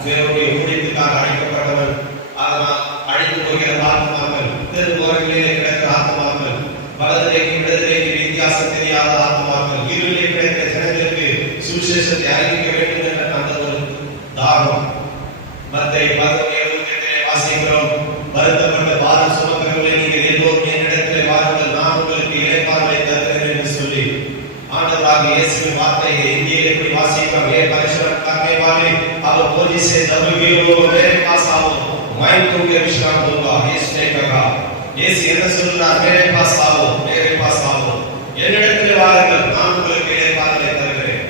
தேவனுடைய ஊழியத்துக்காக அழைக்கப்பட்டவன். அதனால் அழிந்து போகிற ஆத்மாக்கள், தெருவோரங்களிலே கிடக்கிற ஆத்மாக்கள், வலதிலேக்கு இடதிலேக்கு வித்தியாசம் தெரியாத ஆத்மாக்கள், இருளிலே கிடைக்கிற ஜனங்களுக்கு சுவிசேஷத்தை அறிவிக்க வேண்டும் என்ற அந்த ஒரு தாகம். மத்தேயு 11:78 வாசிக்கிறோம். வருத்தப்பட்ட பாரம் சுமக்கிறவர்களே, நீங்கள் எல்லோரும் என்னிடத்திலே வாருங்கள், நான் உங்களுக்கு இளைப்பாறுதலை தருகிறேன் என்று சொல்லி ஆண்டவராகிய இயேசுவின் வார்த்தையை இந்தியில் எப்படி வாசிக்கிறோம்? हे परेशान करने वाले अब बोझ से दबे हुए मेरे पास आओ, मैं तुम्हें विश्राम दूंगा. इसने कहा, இயேசு என்ன சொல்றார்? मेरे पास आओ, मेरे पास आओ, என்னிடத்தில் வாருங்கள், நான் உங்களுக்கு இளைப்பாறுதலை தருகிறேன்.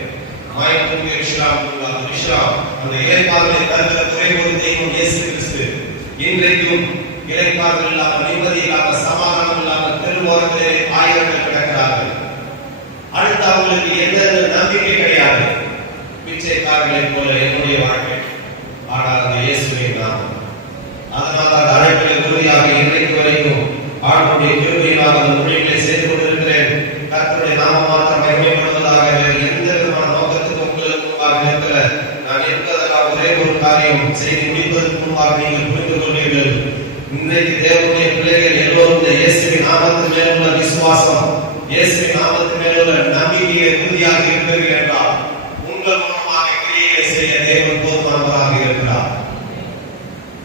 मैं तुम्हें विश्राम दूंगा. விஸ்ராம், அந்த இளைப்பாறுதலை தருகிற ஒரே ஒரு தெய்வம் இயேசு கிறிஸ்து. இன்றைக்கும் இளைப்பாறுதல் இல்லாமல், நிம்மதி இல்லாமல், சமாதானம் இல்லாமல் தெருவோரங்களிலே ஆயிரங்கள் கிடக்கிறார்கள். அடுத்து அவங்களுக்கு எந்த நம்பிக்கை கிடையாது. பிச்சைக்காரர்களை போல என்னுடைய வாழ்க்கை. ஆனால் அந்த இயேசுவின் நாமம். அதனால் அந்த அழைப்பில் உறுதியாக இன்றைக்கு வரைக்கும் ஆண்டவருடைய கிருபையினால் அந்த ஊழியர்களை செய்து கொண்டிருக்கிறேன். கர்த்தருடைய நாமம் மாத்திரம் மகிமைப்படுவதாக. எந்த விதமான நோக்கத்துக்கு உங்களுக்கு முன்பாக நிற்கிற நான் என்பதற்காக ஒரே ஒரு காரியம் செய்து முடிப்பதற்கு முன்பாக நீங்கள் புரிந்து கொள்வீர்கள். இன்றைக்கு தேவனுடைய பிள்ளைகள் எல்லோரும் இந்த இயேசுவின் நாமத்தின் மேல் உள்ள விசுவாசம், இயேசுவின் நாமத்தின் மேல் உள்ள நம்பிக்கையை உறுதியாக இருக்கிறீர்கள் என்றால் உங்கள் மூலமாக கிரியைகளை செய்ய தேவன் போதுமானவராக இருக்கிறார்.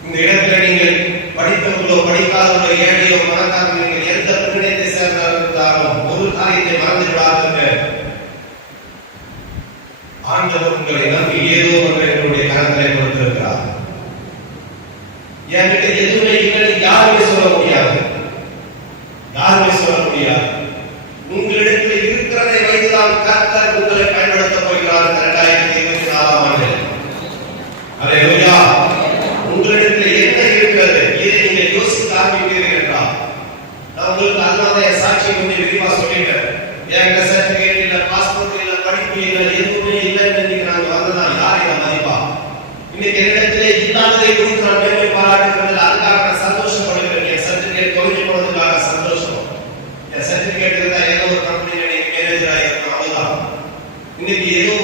இந்த இடத்துல நீங்கள் படித்தவர்களோ படிக்காதவர்களோ ஏழையோ பணக்காரர்களோ நீங்கள் எந்த பின்னணியத்தை சேர்ந்தாலும் ஒரு காரியத்தை மறந்து விடாதீர்கள். ஆண்டவர் உங்களை நம்பி ஏதோ ஒன்றை என்னுடைய கரத்திலே கொடுத்திருக்கிறார். என்கிட்ட எதுவுமே இல்லைன்னு யாருமே சொல்ல முடியாது. யாருமே சொல்ல முடியாது. உங்களிடத்தில் இருக்கிறதை வைத்துதான் கர்த்தர் உங்களை பயன்படுத்தப் போகிறார் 2024ஆம் ஆண்டில். அல்லேலூயா. உங்களிடத்தில் என்ன இருக்கிறது, இதை நீங்கள் யோசித்து ஆரம்பிப்பீர்கள் என்றால் நான் உங்களுக்கு அதனால சாட்சி முன்னே விரிவா சொல்லிட்டேன். என்கிட்ட சர்டிபிகேட் இல்ல, இன்னைக்கு என்னிடத்திலே இல்லாததை குறித்து நான் மேன்மை பாராட்டுகிறேன், அதுக்காக நான் சந்தோஷப்படுகிறேன். என் சர்டிபிகேட் தொலைஞ்சு போனதுக்காக சந்தோஷம். என் சர்டிபிகேட் இருந்தா ஏதோ ஒரு கம்பெனியில நீங்க மேனேஜரா இருக்கணும், அவ்வளவுதான். இன்னைக்கு ஏதோ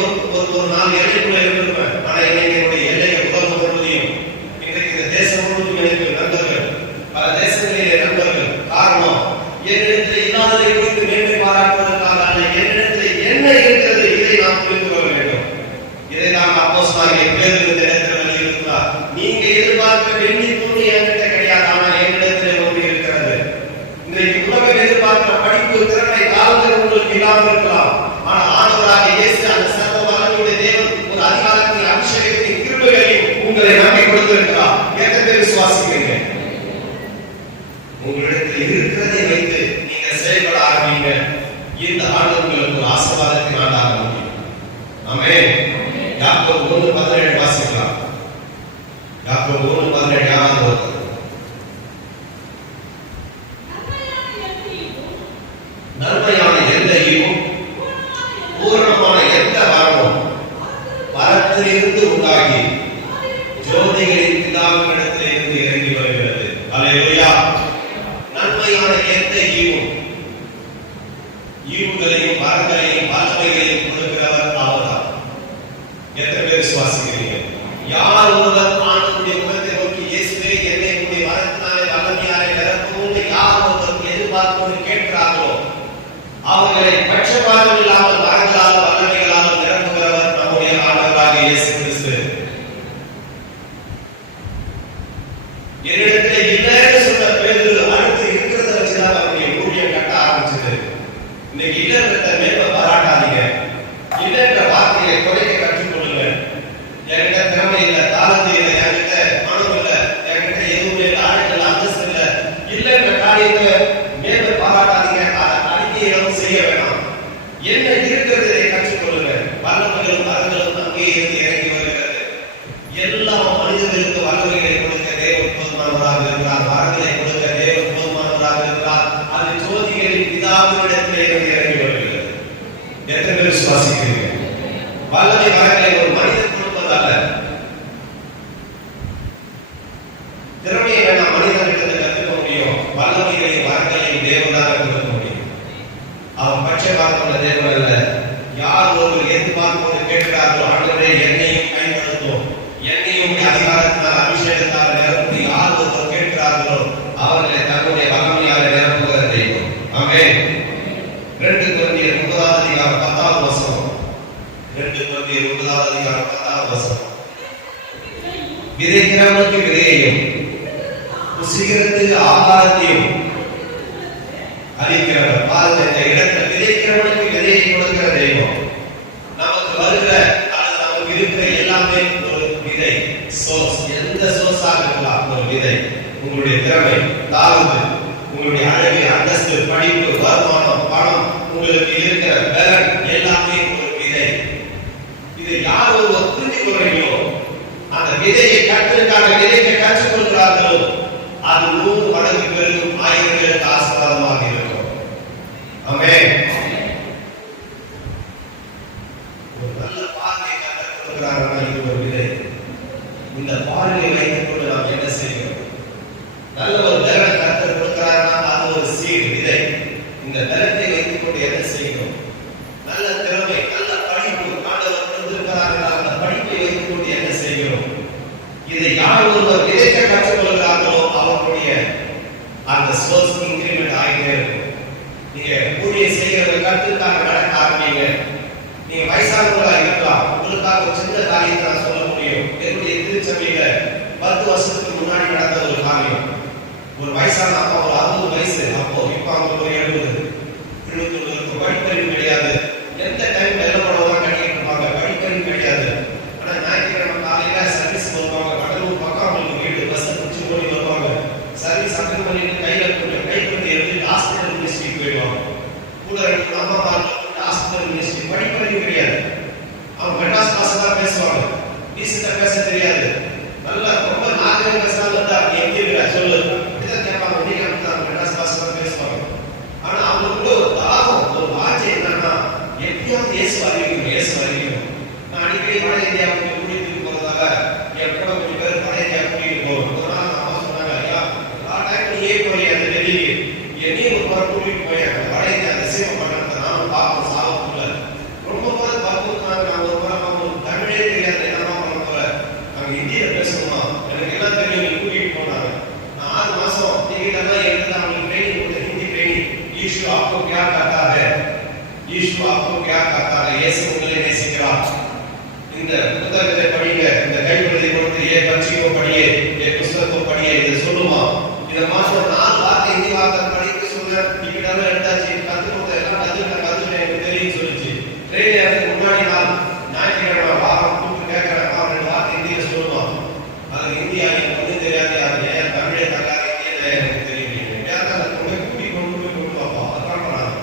ஒரு நாலு எல்லைக்குள்ள இருந்திருப்பேன். ஆனா இன்னைக்கு என்னுடைய எல்லையை உலகம் முழுவதையும், இன்றைக்கு இந்த தேசம் முழுவதும் எனக்கு நண்பர்கள், பல தேசங்களிலே நண்பர்கள். காரணம், என்னிடத்தில் இல்லாததை குறித்து மேன்மை பாராட்டுவதற்காக அல்ல, என்னிடத்தில் என்ன இருக்கிறது இதை நாம் புரிந்து கொள்ள வேண்டும். இதை நாம் அப்போஸ்தலனாகிய பேதுரு இந்த நேரத்தில் வலியுறுத்தினார். நீங்க எதிர்பார்க்கிற வெள்ளி பொண்ணு என்கிட்ட கிடையாது, ஆனால் என்னிடத்தில் ஒன்று இருக்கிறது. இன்றைக்கு உலகம் எதிர்பார்க்கிற படிப்பு, திறமை, காலங்கள் உங்களுக்கு இல்லாமல் இருக்கலாம். ஆனால் ஆண்டவராகிய இயேசு அந்த சர்வ வல்லமையுடைய தேவன் ஒரு அதிகாரத்தின் அபிஷேகத்தின் கிருபைகளையும் உங்களை நம்பி கொடுத்திருக்கிறார். எத்தனை பேர் விசுவாசிக்கிறீங்க? உங்களிடத்தில் இருக்கிறதை வைத்து நீங்க செயல்பட ஆரம்பிங்க. இந்த ஆண்டு உங்களுக்கு ஒரு ஆசீர்வாதத்தின் ஆண்டாக முடியும். ஆமென். யாக்கோபு 1:17 வாசிக்கலாம். யாக்கோபு 1:17 யாராவது ஒருத்தர். நன்மையான எந்த ஈவும் பூரணமான எந்த வரமும் பரத்திலிருந்து உண்டாகி ஜோதிகளின் பிதாவினிடத்தில் இருந்து இறங்கி வருகிறது. அல்லேலூயா. நன்மையான எந்த ஈவுகளையும் வரங்களையும் வல்லமைகளையும் கொடுக்கிறவர் அவர்தான். எத்தனை பேர் விசுவாசிக்கிறீங்க? யார் ஒருவர் ஆண்டவருடைய முகத்தை நோக்கி இயேசுவே என்னை உம்முடைய வரத்தினாலே வல்லமையாலே நிரப்பும் யார் ஒருவர் எதிர்பார்த்து கேட்கிறார்களோ அவர்களை பட்சபாதம் இல்லாமல் வரங்களால் வல்லமைகளால் நிரப்புகிறவர் நம்முடைய ஆண்டவராகிய இயேசு கிறிஸ்து. என்னிடத்திலே இல்லைன்னு சொன்ன பேதுரு அடுத்து இருக்கிறத வச்சுதான் அவருடைய ஊழியம் கட்ட ஆரம்பிச்சது. இன்னைக்கு இல்லைன்றத மேன்மை பாராட்டாதீங்க. இல்லைன்ற வார்த்தையை குறைக்க கற்றுக்கொள்ளுங்க. என்கிட்ட திறமை இல்லை, தாளந்து இல்லை, என்கிட்ட மனம் இல்லை, என்கிட்ட எதுவுமே இல்லை, ஆளுகள் அந்தஸ்து இல்லை, இல்லைன்ற காரியத்தை மேன்மை பாராட்டாதீங்க. அதை அறிக்கையிலும் செய்ய வேணாம். என்ன இருக்கிறதை கற்றுக்கொள்ளுங்க. வல்லமைகளும் வரங்களும் அங்கே இருந்து இறங்கி வருகிறது. எல்லா மனிதர்களுக்கு வல்லமைகளை கொடுக்க தேவன் போதுமானவராக இருக்கிறார். வரங்களை கொடுக்க தேவன் போதுமானவராக இருக்கிறார். அது ஜோதிகளின் பிதாவினிடத்திலே இருந்து இறங்கி வருகிறது. எத்தனை பேர் விசுவாசிக்கிறீங்க? வல்லமை வரங்களை ஒரு மனிதன் கொடுப்பதல்ல. திறமையை வேணாம் மனிதர்களிடத்தில் கற்றுக்க முடியும். வல்லமைகளையும் வரங்களையும் தேவனாக கொடுக்க முடியும். அவன் பட்சபாதமுள்ள தேவன் அல்ல. யார் ஒருவர் எதிர்பார்ப்போடு கேட்கிறார்களோ ஆண்டவரே என்னையும் பயன்படுத்தும், என்னையும் அதிகாரத்தினால் அபிஷேகத்தால் நிரப்பி யார் ஒருவர் கேட்கிறார்களோ அவர்களை தன்னுடைய வல்லமையால் நிரப்புகிற தெய்வம். ஆமென். 2 கொரிந்தியர் 9:10 2 கொரிந்தியர் 9:10 விதைக்கிறவனுக்கு விதையையும் புசிக்கிறதுக்கு ஆகாரத்தையும் அளிக்கிறவர். பாருங்க, இந்த இடத்துல விதைக்கிறவனுக்கு விதையை கொடுக்கிற தெய்வம். நமக்கு வருகிற அல்லது நமக்கு இருக்கிற எல்லாமே ஒரு விதை, சோர்ஸ். எந்த சோர்ஸாக இருக்கலாம் ஒரு விதை. உங்களுடைய திறமை, தாழ்வு, உங்களுடைய அழகு, அந்தஸ்து, படிப்பு, வருமானம், பணம், உங்களுக்கு இருக்கிற பலன் எல்லாமே ஒரு விதை. இதை யார் ஒருவர் புரிந்து கொள்றீங்களோ, அந்த விதையை கற்றுக்காக விதைக்க கற்றுக்கொள்கிறார்களோ அது 100 மடங்கு பெருகும், ஆயிரங்களுக்கு ஆசீர்வாதமாக இருக்கும். ஆமென். ஒரு நல்ல பார்வையை கற்றுக் கொடுக்கிறார்கள். இது ஒரு விதை. இந்த பார்வையை வைத்துக் கொண்டு நாம் என்ன செய்கிறோம்? நல்ல ஒரு பலனை கற்றுக் கொடுக்கிறார்கள். அது ஒரு சீடு, விதை. இந்த பலத்தை வைத்துக் கொண்டு என்ன செய்கிறோம்? நல்ல திறமை, நல்ல படிப்பு, ஆண்டவர் கொடுத்திருக்கிறார்கள். அந்த படிப்பை வைத்துக் கொண்டு என்ன செய்கிறோம்? இதை யார் ஒருவர் விதைக்க கற்றுக்கொள்கிறார்களோ அவர்களுடைய அந்த சோர்ஸ் இன்கிரிமெண்ட் ஆகிட்டே இருக்கும். நீங்க ஊழியம் செய்கிறத கற்றுக்காக நடக்க ஆரம்பிங்க. நீங்க வயசானவங்களா இருக்கலாம். உங்களுக்காக ஒரு சின்ன காரியத்தை நான் சொல்ல முடியும். என்னுடைய திருச்சபையில 10 வருஷத்துக்கு முன்னாடி நடந்த ஒரு காரியம். ஒரு வயசான அப்பா, ஒரு 60 வயசு அப்போ, இப்ப அவங்க ஒரு 70 படிப்பறிவு கிடையாது. எந்த டைம் வெள்ளப்படவெல்லாம் கட்டிட்டு இருப்பாங்க, படிப்பறிவு கிடையாது. ஆனா ஞாயிற்றுக்கிழமை காலையில சர்வீஸ் வருவாங்க. கடலூர் பக்கம் அவங்களுக்கு வீடு, பஸ் பிடிச்சி ஓடி வருவாங்க. சர்வீஸ் அட்டன் பண்ணிட்டு கையில கைப்பற்றி எடுத்து ஹாஸ்பிட்டல் மினிஸ்ட்ரிக்கு போயிடுவாங்க. கூட 2 அம்மா ஹாஸ்பிட்டல் மினிஸ்ட்ரி. படிப்பறிவு கிடையாது. அவங்க மெட்ராஸ் பாஷை தான் பேசுவாங்க. டீசெண்டா பேச தெரியாது. நல்லா ரொம்ப நாகரிக பேசினாலும் தான் நீ எப்படி இருக்கிற சொல்லு இதை கேட்பாங்க. நீங்க மெட்ராஸ் பாஷை தான் பேசுவாங்க. ஆனா அவங்களுக்குள்ள ஒரு தாகம், ஒரு வாஞ்சை என்ன நாங்க இந்தியில பேசணுமா, எனக்கு எல்லாம் தெரியும், நீ கூட்டிட்டு போனாங்க. நான் 6 மாசம் டிக்கெட் எல்லாம் எடுத்து அவங்களுக்கு ட்ரைனிங் கொடுத்த ஹிந்தி ட்ரைனிங். ஈஷு आपको क्या कहता है, ஈஷு आपको क्या कहता है, இயேசு உங்களை நேசிக்கிறார். இந்த புத்தகத்தை படிங்க, இந்த கைப்பிரதி கொடுத்து ஏ பட்சிக்கோ படியே, ஏ புஸ்தகத்தோ படியே, இதை சொல்லுமா. இதை மாசம் 4 வார்த்தை ஹிந்தி வார்த்தை படிக்க சொன்ன டிக்கெட் எல்லாம் எடுத்தாச்சு, கத்து கொடுத்த எல்லாம் கத்துக்கிட்ட எனக்கு தெரியும் சொல்லிச்சு. ட்ரெயின் எனக்கு முன்னாடி நாள் ஞாயிற்றுக்கிழமை வாரம் கூப்பிட்டு கேட்கிறேன், 2 வார்த்தை ஹிந்தியில சொல்லுமா. அது ஹிந்தி எனக்கு ஒன்றும் தெரியாது, அது ஏன் தமிழே தக்காத ஹிந்தியில எனக்கு தெரியும். யாரும் கூட்டி கொண்டு பார்ப்போம், அதான் பண்ணாங்க.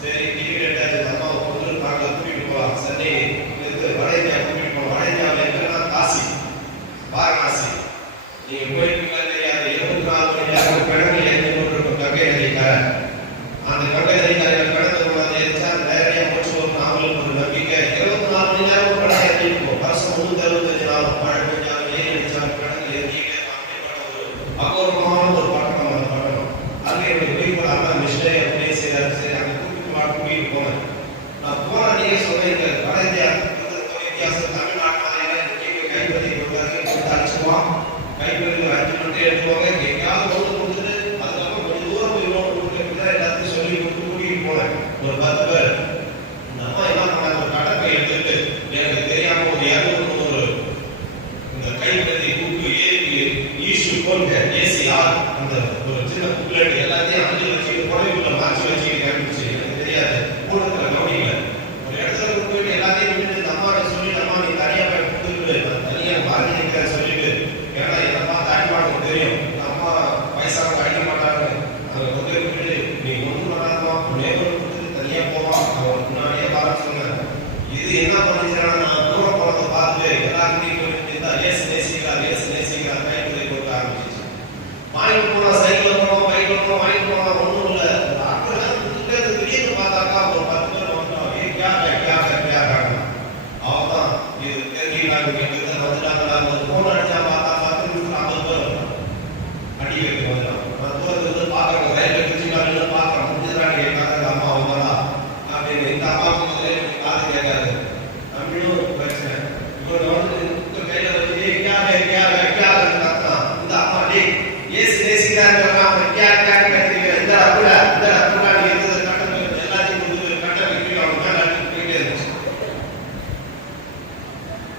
சரி டிக்கெட் எடுத்தாச்சு, அம்மாவை கொண்டு பார்க்க கூட்டிட்டு போகலாம். சண்டே வடஇந்தியா கூட்டிட்டு போகலாம். வடஇந்தியாவில் என்னன்னா காசி, வாரணாசி. நீங்க போயிருக்கீங்களா தெரியாது, 24 மணி நேரம் கிழங்கு ஏற்றி கொண்டிருக்கும் கங்கை நதிக்கார. அந்த கங்கை நதிக்காரையில் கடந்து கொண்டாந்து எரிச்சா நேரடியாக முடிச்சு ஒரு நாவலுக்கு ஒரு நம்பிக்கை. 24 மணி நேரம் படம் ஏற்றிருப்போம். வருஷம் 365 நாளும் மழை பெஞ்சாலும் ஏறி அடிச்சாலும் கிழங்கு ஏற்றிக்கிட்டே ஒரு அபூர்வமான ஒரு பட்டணம். அந்த பட்டணம் அங்கே என்னுடைய குறிப்பிட அண்ணா மிஷினரி அப்படியே செய்தாரு. சரி அங்கே கூட்டிட்டு போனேன். நான் போனா நீங்க சொல்றீங்க வட இந்தியா வித்தியாசம் தமிழ்நாட்டு கைப்பற்றி கொடுத்தாங்க, அடிச்சுவான் கைப்பற்றி 5 மணி எடுத்துவாங்க. எங்கேயாவது ஒன்று கொடுத்துட்டு அதுக்கப்புறம் கொஞ்சம் தூரம் போய் நோட்டு கொடுத்து எல்லாத்தையும் சொல்லி கொடுத்து கூட்டிட்டு போனேன். ஒரு 10 பேர். இந்த அம்மா என்ன பண்ணாங்க, ஒரு கடற்கை எடுத்துட்டு எனக்கு தெரியாம ஒரு 200 இந்த கைப்பற்றி கூட்டு ஏறி ஈஷு கொண்ட ஏசிஆர் அந்த ஒரு சின்ன புக்லெட் எல்லாத்தையும் 5 வச்சுட்டு புடவைக்குள்ள மாற்றி வச்சுட்டு கண்டுபிடிச்சு. எனக்கு தெரியாது, கூட்டத்துல கவனிக்கல. ஒரு இடத்துல போயிட்டு எல்லாத்தையும் விட்டுட்டு இந்த அம்மாட்ட சொல்லி, அம்மா நீ தனியா போய் கொடுத்துட்டு தனியா பாரதி நிற்கிற சொல்லிட்டு, ஏன்னா இதை பார்த்து அடிப்பாடு தெரியும், அம்மா வயசானவங்க அடிக்க மாட்டாங்க. அதை கொண்டு விட்டுட்டு நீ ஒன்றும் பண்ணாதமா, நேபர் கொடுத்துட்டு தனியா போவான். அவன் முன்னாடியே பாருன்னு சொன்னேன். இது என்ன பண்ணிச்சுன்னா, நான் தூரம் போனதை பார்த்துட்டு எல்லாருக்கையும் போயிட்டு ஏசு நேசிக்கிறார், ஏசு நேசிக்கிறார் கைப்பதை கொடுக்க ஆரம்பிச்சிச்சு. வாங்கிட்டு போனா சைக்கிள் போனோம், பைக்கில் போனோம், வாங்கிட்டு போனா ஒன்றும் இல்லை. திடீர்னு பார்த்தாக்கா ஒரு 10 பேர் வந்துட்டோம். அவதான் இது தெரிஞ்சுக்கிறாங்க, வந்துட்டாங்க. ஒரு போன் அடிச்சா பார்த்தா 10 நிமிஷம் 50 பேர் அடிக்கிறதுக்கு வந்துட்டோம். நான் தூரத்துல பார்க்கறேன், ரயில்வே பிடிச்சிக்காரு பார்க்கறேன், முடிஞ்சுதான் கேட்காங்க. அம்மா அவங்கதான் அப்படின்னு. இந்த அம்மாவுக்கு முதல்ல எனக்கு காது கேட்காது, தமிழும் பிரச்சனை. இவங்க வந்து கையில வச்சு கத்தான். இந்த அம்மா டே ஏசு நேசிக்கிறாரு இந்த அப்புடா இந்த அப்புடா நீ இருந்தது கட்டணம் எல்லாத்தையும் கொடுத்து கட்டணம் அவங்க மேல போயிட்டே இருந்துச்சு.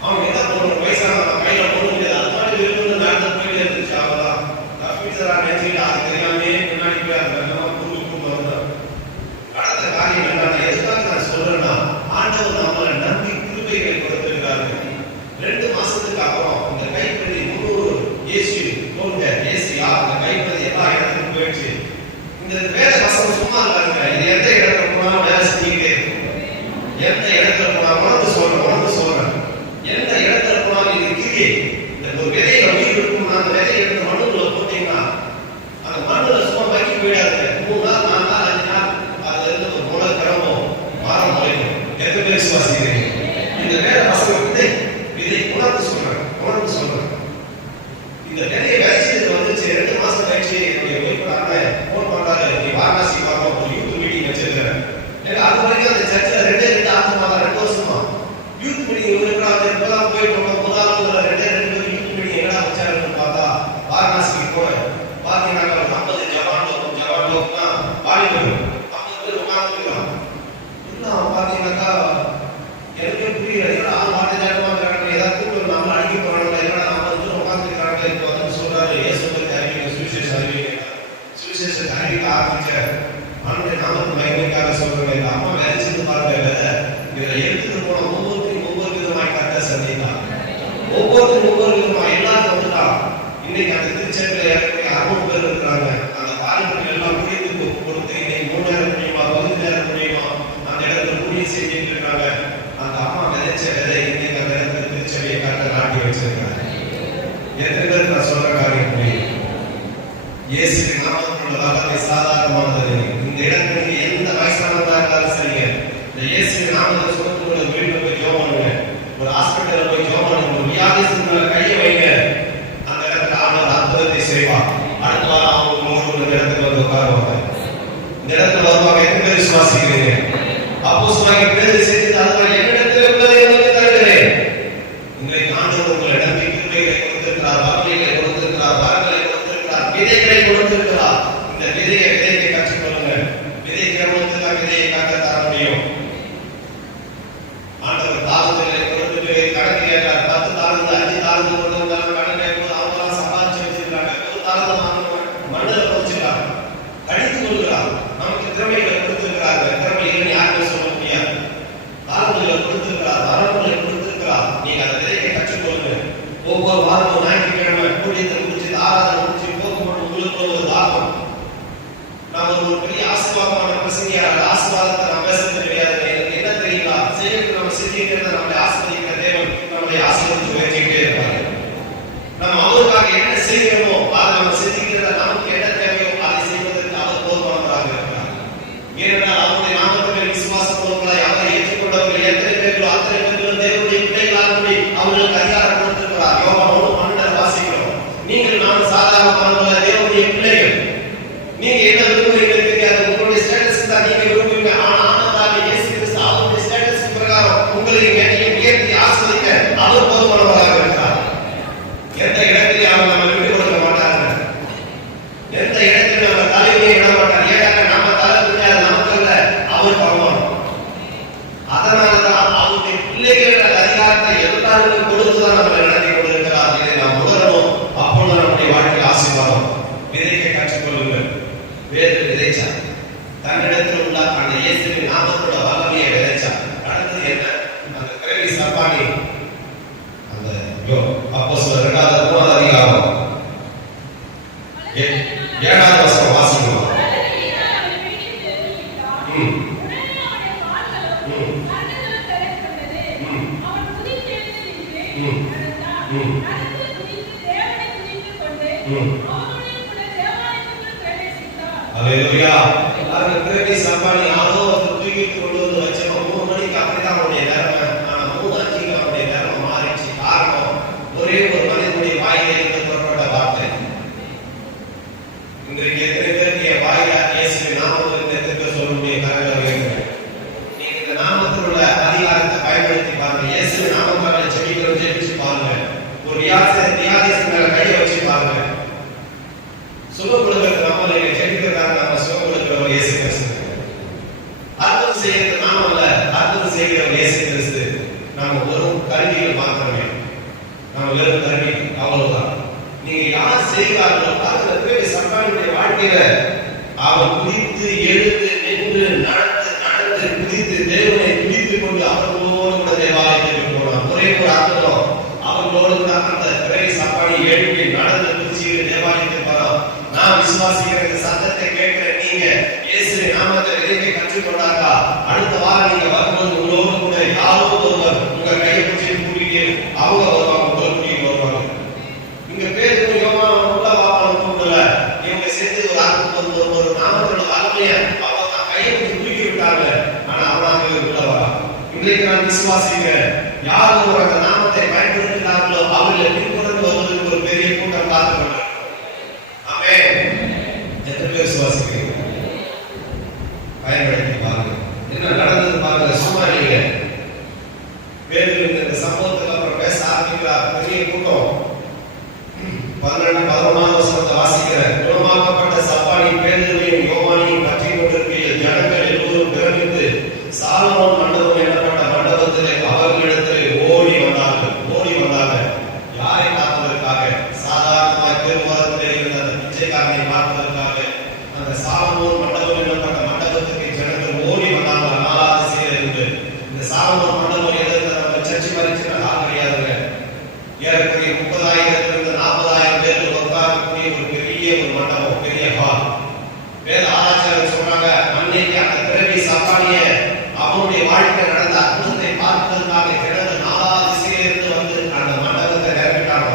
அவங்க என்ன பண்ணணும், வயசான கையில போட முடியாது, அது மாதிரி விரும்புன்னு நடந்து போயிட்டே இருந்துச்சு. அவதான் தப்பிச்சரா நினைச்சுக்கிட்டு அது தெரியாமே முன்னாடி போய் அது வெள்ளமா கூட்டு வந்தான். கடந்த காரியம் என்னன்னா, எதுக்காக நான் சொல்றேன்னா, ஆண்டவர் நம்மளை நம்பி கிருபைகளை கொடுத்திருக்காரு. 2 மாசத்துக்கு அப்புறம் இந்த கைப்பதி 300 இயேசு கொண்ட ஏசியா அந்த கைப்பதி எல்லா இடத்துக்கும் போயிடுச்சு. இந்த வேத வசனம் சும்மா இல்லைங்க, இது எந்த இடத்துல போனாலும் வேலை செஞ்சுக்கிட்டே இருக்கும். எந்த இடத்துல போனாலும் உணர்ந்து சொல்றேன், எந்த இடத்துல போனாலும் இது கிரியை. இந்த ஒரு விதையில உயிர் இருக்கும்னா அந்த விதையை எடுத்து மண்ணுக்குள்ள போட்டீங்கன்னா அந்த மண்ணுல சும்மா வைக்க போயிடாது. 3 நாள் 4 நாள் 5 நாள் அதுல இருந்து ஒரு முளை கிளம்பும், மரம் முளைக்கும். எத்தனை பேர் விசுவாசிக்கிறீங்க? இந்த வேத வசனம் விதை உணர்ந்து சொல்றேன். இந்த விதையை விதைச்சது வந்துச்சு. 2 மாசம் கழிச்சு என்னுடைய ஒய்ஃபோட போன் பண்றாரு, நீ வாரணாசி பார்ப்போம், ஒரு யூத் மீட்டிங் வச்சிருக்கிறேன். ஏன்னா அது வரைக்கும் அந்த சர்ச்சில் 2 ஆத்மா 2 வருஷமா யூத் மீட்டிங் இருக்கிறாங்க. இப்பதான் போயிட்டு 2 யூத் மீட்டிங் எங்கடா வச்சாருன்னு பார்த்தா வாரணாசிக்கு போனேன். பார்த்தீங்கன்னா ஒரு 50 ஜவான்லோக்னா வாலிபர் 50 பேர் உட்காந்துருக்கலாம். இன்னும் பார்த்தீங்கன்னாக்கா எனக்கே புரியல, ஏன்னா மாட்டு ஜாட்டமா இருக்காங்க, ஏதாவது கூப்பிட்டு நம்மள அடிக்க போறாங்க, ஏன்னா 50 பேர் உட்காந்துருக்காங்க. இப்போ வந்து சொல்றாரு இயேசுவுக்கு அறிவிங்க, சுவிசேஷம் அறிவிங்க. சுவிசேஷத்தை அறிவிக்க ஆரம்பிச்ச ஆண்டுடைய நாமத்து மகிமைக்காக சொல்றேன். இந்த அம்மா விதைச்சது பாருங்க விதை. இதை எடுத்துட்டு போன ஒவ்வொரு விதமாய் கட்ட சந்தித்தான். ஒவ்வொரு விதமா எல்லாரும் வந்துட்டான். இன்னைக்கு அந்த திருச்செங்கலை 600 பேர் இருக்கிறாங்க. அந்த பாலிமர்கள் எல்லாம் குடித்து கொடுத்து இன்னைக்கு 3 நேரம் முடியுமா, 1 நேரம் முடியுமா அந்த இடத்துல குடி செஞ்சுட்டு இருக்காங்க. அந்த அம்மா விதைச்ச விதை இன்னைக்கு அந்த இடத்துல திருச்செவியை கட்ட நாட்டி வச்சிருக்காங்க. எத்தனை பேருக்கு நான் சொல்ற காரியம் புரியும்? இயேசு நாமத்தினுள்ளதாக சாதாரணமானது. இந்த இடத்துக்கு எந்த வயசானதா இருந்தாலும் சரிங்க, இந்த இயேசு நாமத்தை சொல்லுங்க. வீட்டுல போய் ஜெபம் பண்ணுங்க, ஒரு ஹாஸ்பிட்டல்ல போய் ஜெபம் பண்ணுங்க, ஒரு வியாதிஸ்தன் கையை வைங்க, அந்த இடத்துல ஆண்டவர் அற்புதத்தை செய்வார். அடுத்த வாரம் அவங்க இந்த இடத்துக்கு வந்து உட்காருவாங்க. இந்த இடத்துல வருவாங்க. எத்தனை பேர் விசுவாசிக்கிறீங்க? அப்போஸ்தலனாகிய பேதுரு செய்து அதனால் என்னிடத்தில் உள்ளதை உங்களுக்கு தருகிறேன். இன்றைக்கு ஆண்டவர் கொடுத்திருக்கிறார், வல்லமைகளை கொடுத்திருக்கிறார், வரங்களை கொடுத்திருக்கிறார், விதைகளை கொடுத்திருக்கிறார். இந்த விதையை விதைக்க கற்றுக்கொள்ளுங்க. விதைக்கிறவங்களுக்கு தான் விதையை காக்க தர முடியும். ஆண்டவர் தாளங்களை கொடுத்துட்டு கணக்கு கேட்டார். 10 தாளந்து 5 தாளந்து கொண்டு வந்தாலும் கடன் கேட்போது அவங்களாம் சம்பாதிச்சு வச்சிருக்காங்க. 1 தாளந்து மண்ணில் போச்சுக்கிறாங்க, கடித்து கொள்கிறார். நமக்கு திறமைகளை கொடுத்திருக்கிறாங்க. திறமை இல்லைன்னு யாருமே சொல்ல முடியாது. தாளங்களை கொடுத்திருக்கிறார், வரங்களை கொடுத்திருக்கிறார். நீங்க அதை விதைக்க கற்றுக்கொள்ளுங்க. ஒவ்வொரு வாரமும் ஞாயிற்றுக்கிழமை கூடியத்தை முடிச்சு ஆராதனை முடிச்சு போக்குவரத்து உங்களுக்கு ஒரு தாகம். நான் ஒரு பெரிய ஆசீர்வாதமான பிரசங்கியார், ஆசீர்வாதத்தை நான் பேச தெரியாது. எனக்கு என்ன தெரியுங்களா, செய்யறது நம்ம செஞ்சுக்கிறத நம்மளை ஆசீர்வதிக்கிற தேவன் நம்மளை ஆசீர்வதித்து வச்சுக்கிட்டே இருப்பாங்க. நம்ம அவருக்காக என்ன செய்யணுமோ அதை நம்ம செஞ்சுக்கிறத நமக்கு என்ன தேவையோ அதை செய்வதற்கு அவர் போதுமானவராக இருக்கிறார். ஏனென்றால் அவருடைய நாமத்தில் விசுவாசம் உள்ளவர்களாய் அவரை ஏற்றுக்கொண்டவர்கள் எத்தனை பேர்களோ அத்தனை பேர்களும் தேவனுடைய பிள்ளைகளாகும்படி அவர்களுக்கு அதிகாரம் கொடுத்திருக்கிறார். யோவான் 1:12 வாசிக்கிறோம். நீங்கள் நான் சாதாரணமான தேவனுடைய பிள்ளைகள். நீங்க என்ன விரும்புறீங்க தெரியாது. உங்களுடைய ஸ்டேட்டஸ் தான் நீங்க விரும்புவீங்க. ஆனா ஆனந்தாவே இயேசு கிறிஸ்து அவருடைய ஸ்டேட்டஸ் பிரகாரம் உங்களை உயர்த்தி ஆசீர்வதிக்க அவர் போதுமானவராக இருக்கிறார். எந்த இடத்திலே அவர் நம்ம விட்டு கொடுக்க மாட்டாங்க. எந்த இடத்திலே நம்ம தலைமையை விட மாட்டார். ஏன்னா நம்ம தலை முடியாது, நமக்கு அல்ல, அவர் பகவான். அதனாலதான் அவருடைய பிள்ளைகள் அதிகாரத்தை எல்லாருக்கும் கொடுத்துதான் நம்ம நடத்தி கொண்டிருக்கிறார். இதை நாம் உணரணும். அப்பொழுது நம்முடைய வாழ்க்கை ஆசீர்வாதம். விதைக்க கற்றுக்கொள்ளுங்கள். வேறு விதைச்சார், தன்னிடத்தில் உள்ள அந்த இயேசுவின் நாமத்தோட வல்லமையை விதைச்சார். அடுத்தது என்ன, அந்த கிரேவி சப்பானி அந்த அப்போஸ்தலர் 2:3 அதிகாரம் 7வது வசனம் வாசிக்கணும். அல்லேலூயா. அந்த கிரேவி சப்பானி ஆளோ தூக்கிட்டு கொண்டு வந்து வச்சோம். 3 மணிக்கு அப்படிதான் அவருடைய நேரம். ஆனா 3:05 அவருடைய நேரம் மாறிச்சு. காரணம் ஒரே ஒரு மனிதனுடைய வாயிலே இருந்து புறப்பட்ட வார்த்தை. இன்றைக்கு எத்தனை பேருக்கு என் வாயில இயேசுவின் நாமத்தில் எத்தனை பேர் சொல்ல முடியும்? கரங்களை உயர்த்துங்க. நீங்க இந்த நாமத்தில் உள்ள அதிகாரத்தை பயன்படுத்தி பாருங்க. இயேசுவின் நாமத்தால செடிகளை ஜெயிச்சு பாருங்க. ஒரு வியாதியத்தின் மேல கையை வச்சு பாருங்க. சுகம் கொடுக்கிறது நம்ம இல்லைங்க, ஜெயிக்கிறதாங்க நம்ம சுகம் கொடுக்கிறவர் இயேசு கிறிஸ்து. அற்புதம் செய்யறது நாம அல்ல, அற்புதம் செய்கிறவர் இயேசு கிறிஸ்து. நம்ம வெறும் கருவிகள் மாத்திரமே, நம்ம வெறும் கருவி, அவ்வளவுதான். நீங்க யார் செய்கிறார்களோ அதுல சப்பானுடைய வாழ்க்கையில அவர் குதித்து எழுந்து நின்று நடந்து குதித்து தேவனை குதித்து கொண்டு அவர்களோடு கூட தேவாலயத்திற்கு போனார். ஒரே ஒரு அர்த்தம், அவர்களோடு கூட அந்த பிறகு சப்பானி எழுப்பி நடந்து குதிச்சு தேவாலயத்திற்கு போனார். நான் விசுவாசிக்கிற இந்த சத்தத்தை கேட்கிற நீங்க இயேசுவின் நாமத்தை விதைக்க கற்றுக்கொண்டாக்கா அடுத்த வாரம் நீங்க வரும்போது உங்களோடு கூட யாரோ ஒருவர் உங்க கையை பிடிச்சி கூட்டிட்டு அவங்க வருவாங்க, உங்களை கூட்டிட்டு வருவாங்க. இங்க பேருக்கு யோவான் உள்ள வாப்பான கூட்டல இவங்க சேர்த்து ஒரு அற்புதம் ஒரு நாமத்தோட வல்லமைய அவங்க தான் கையை பிடிச்சி தூக்கி விட்டாங்க. ஆனா அவனாக உள்ள வரா. இன்றைக்கு நான் விசுவாசிக்கிறேன், யார் ஒருவர் அந்த நாமத்தை பயன்படுத்தினார்களோ அவர்களை பின்தொடர்ந்து வருவதற்கு ஒரு பெரிய கூட்டம் காத்துக்கொண்டார். எத்தனை பேர் விசுவாசிக்கிறீங்க? பயன்படுத்தி பாருங்க. என்ன நடந்தது பாருங்க. சும்மா இல்லைங்க. பேருக்கு இந்த சம்பவத்துக்கு அப்புறம் பேச ஆரம்பிக்கிறார். பெரிய கூட்டம். 11வது வசனத்தை வாசிக்கிறேன். குணமாக்கப்பட்ட சப்பானி பேதுருவையும் யோவானையும் பற்றி கொண்டிருக்கையில் ஜனங்கள் எல்லோரும் பிரமித்து சாலமோன் மண்டபம் எனப்பட்ட மண்டபத்திலே அவர்களிடத்திலே ஓடி வந்தாங்க. யாரை பார்ப்பதற்காக? சாதாரணமாக திருவாரத்திலே இருந்த அந்த பிச்சைக்காரனை பார்ப்பதற்காக அந்த சாலமோன் மண்டபம் எனப்பட்ட மண்டபத்துக்கு ஜனங்கள் ஓடி வந்தாங்க. 4வது சீர் இருந்து இந்த சாலமோன் மண்டபம் எதிர்த்து நம்ம சர்ச்சை பறிச்சுன்னா ஆள் கிடையாதுங்க. ஏறக்குறைய 30,000 40,000 பேர்கள் உட்காரக்கூடிய ஒரு பெரிய ஒரு மண்டபம், பெரிய ஹால். வேத ஆராய்ச்சியாளர் சொல்றாங்க, அன்னைக்கு அந்த பிறவி சப்பானிய அவனுடைய வாழ்க்கை நடந்த அற்புதத்தை பார்ப்பதற்காக கிடந்த 4வது சீரிலிருந்து வந்து அந்த மண்டபத்தை நிரப்பிட்டாங்க.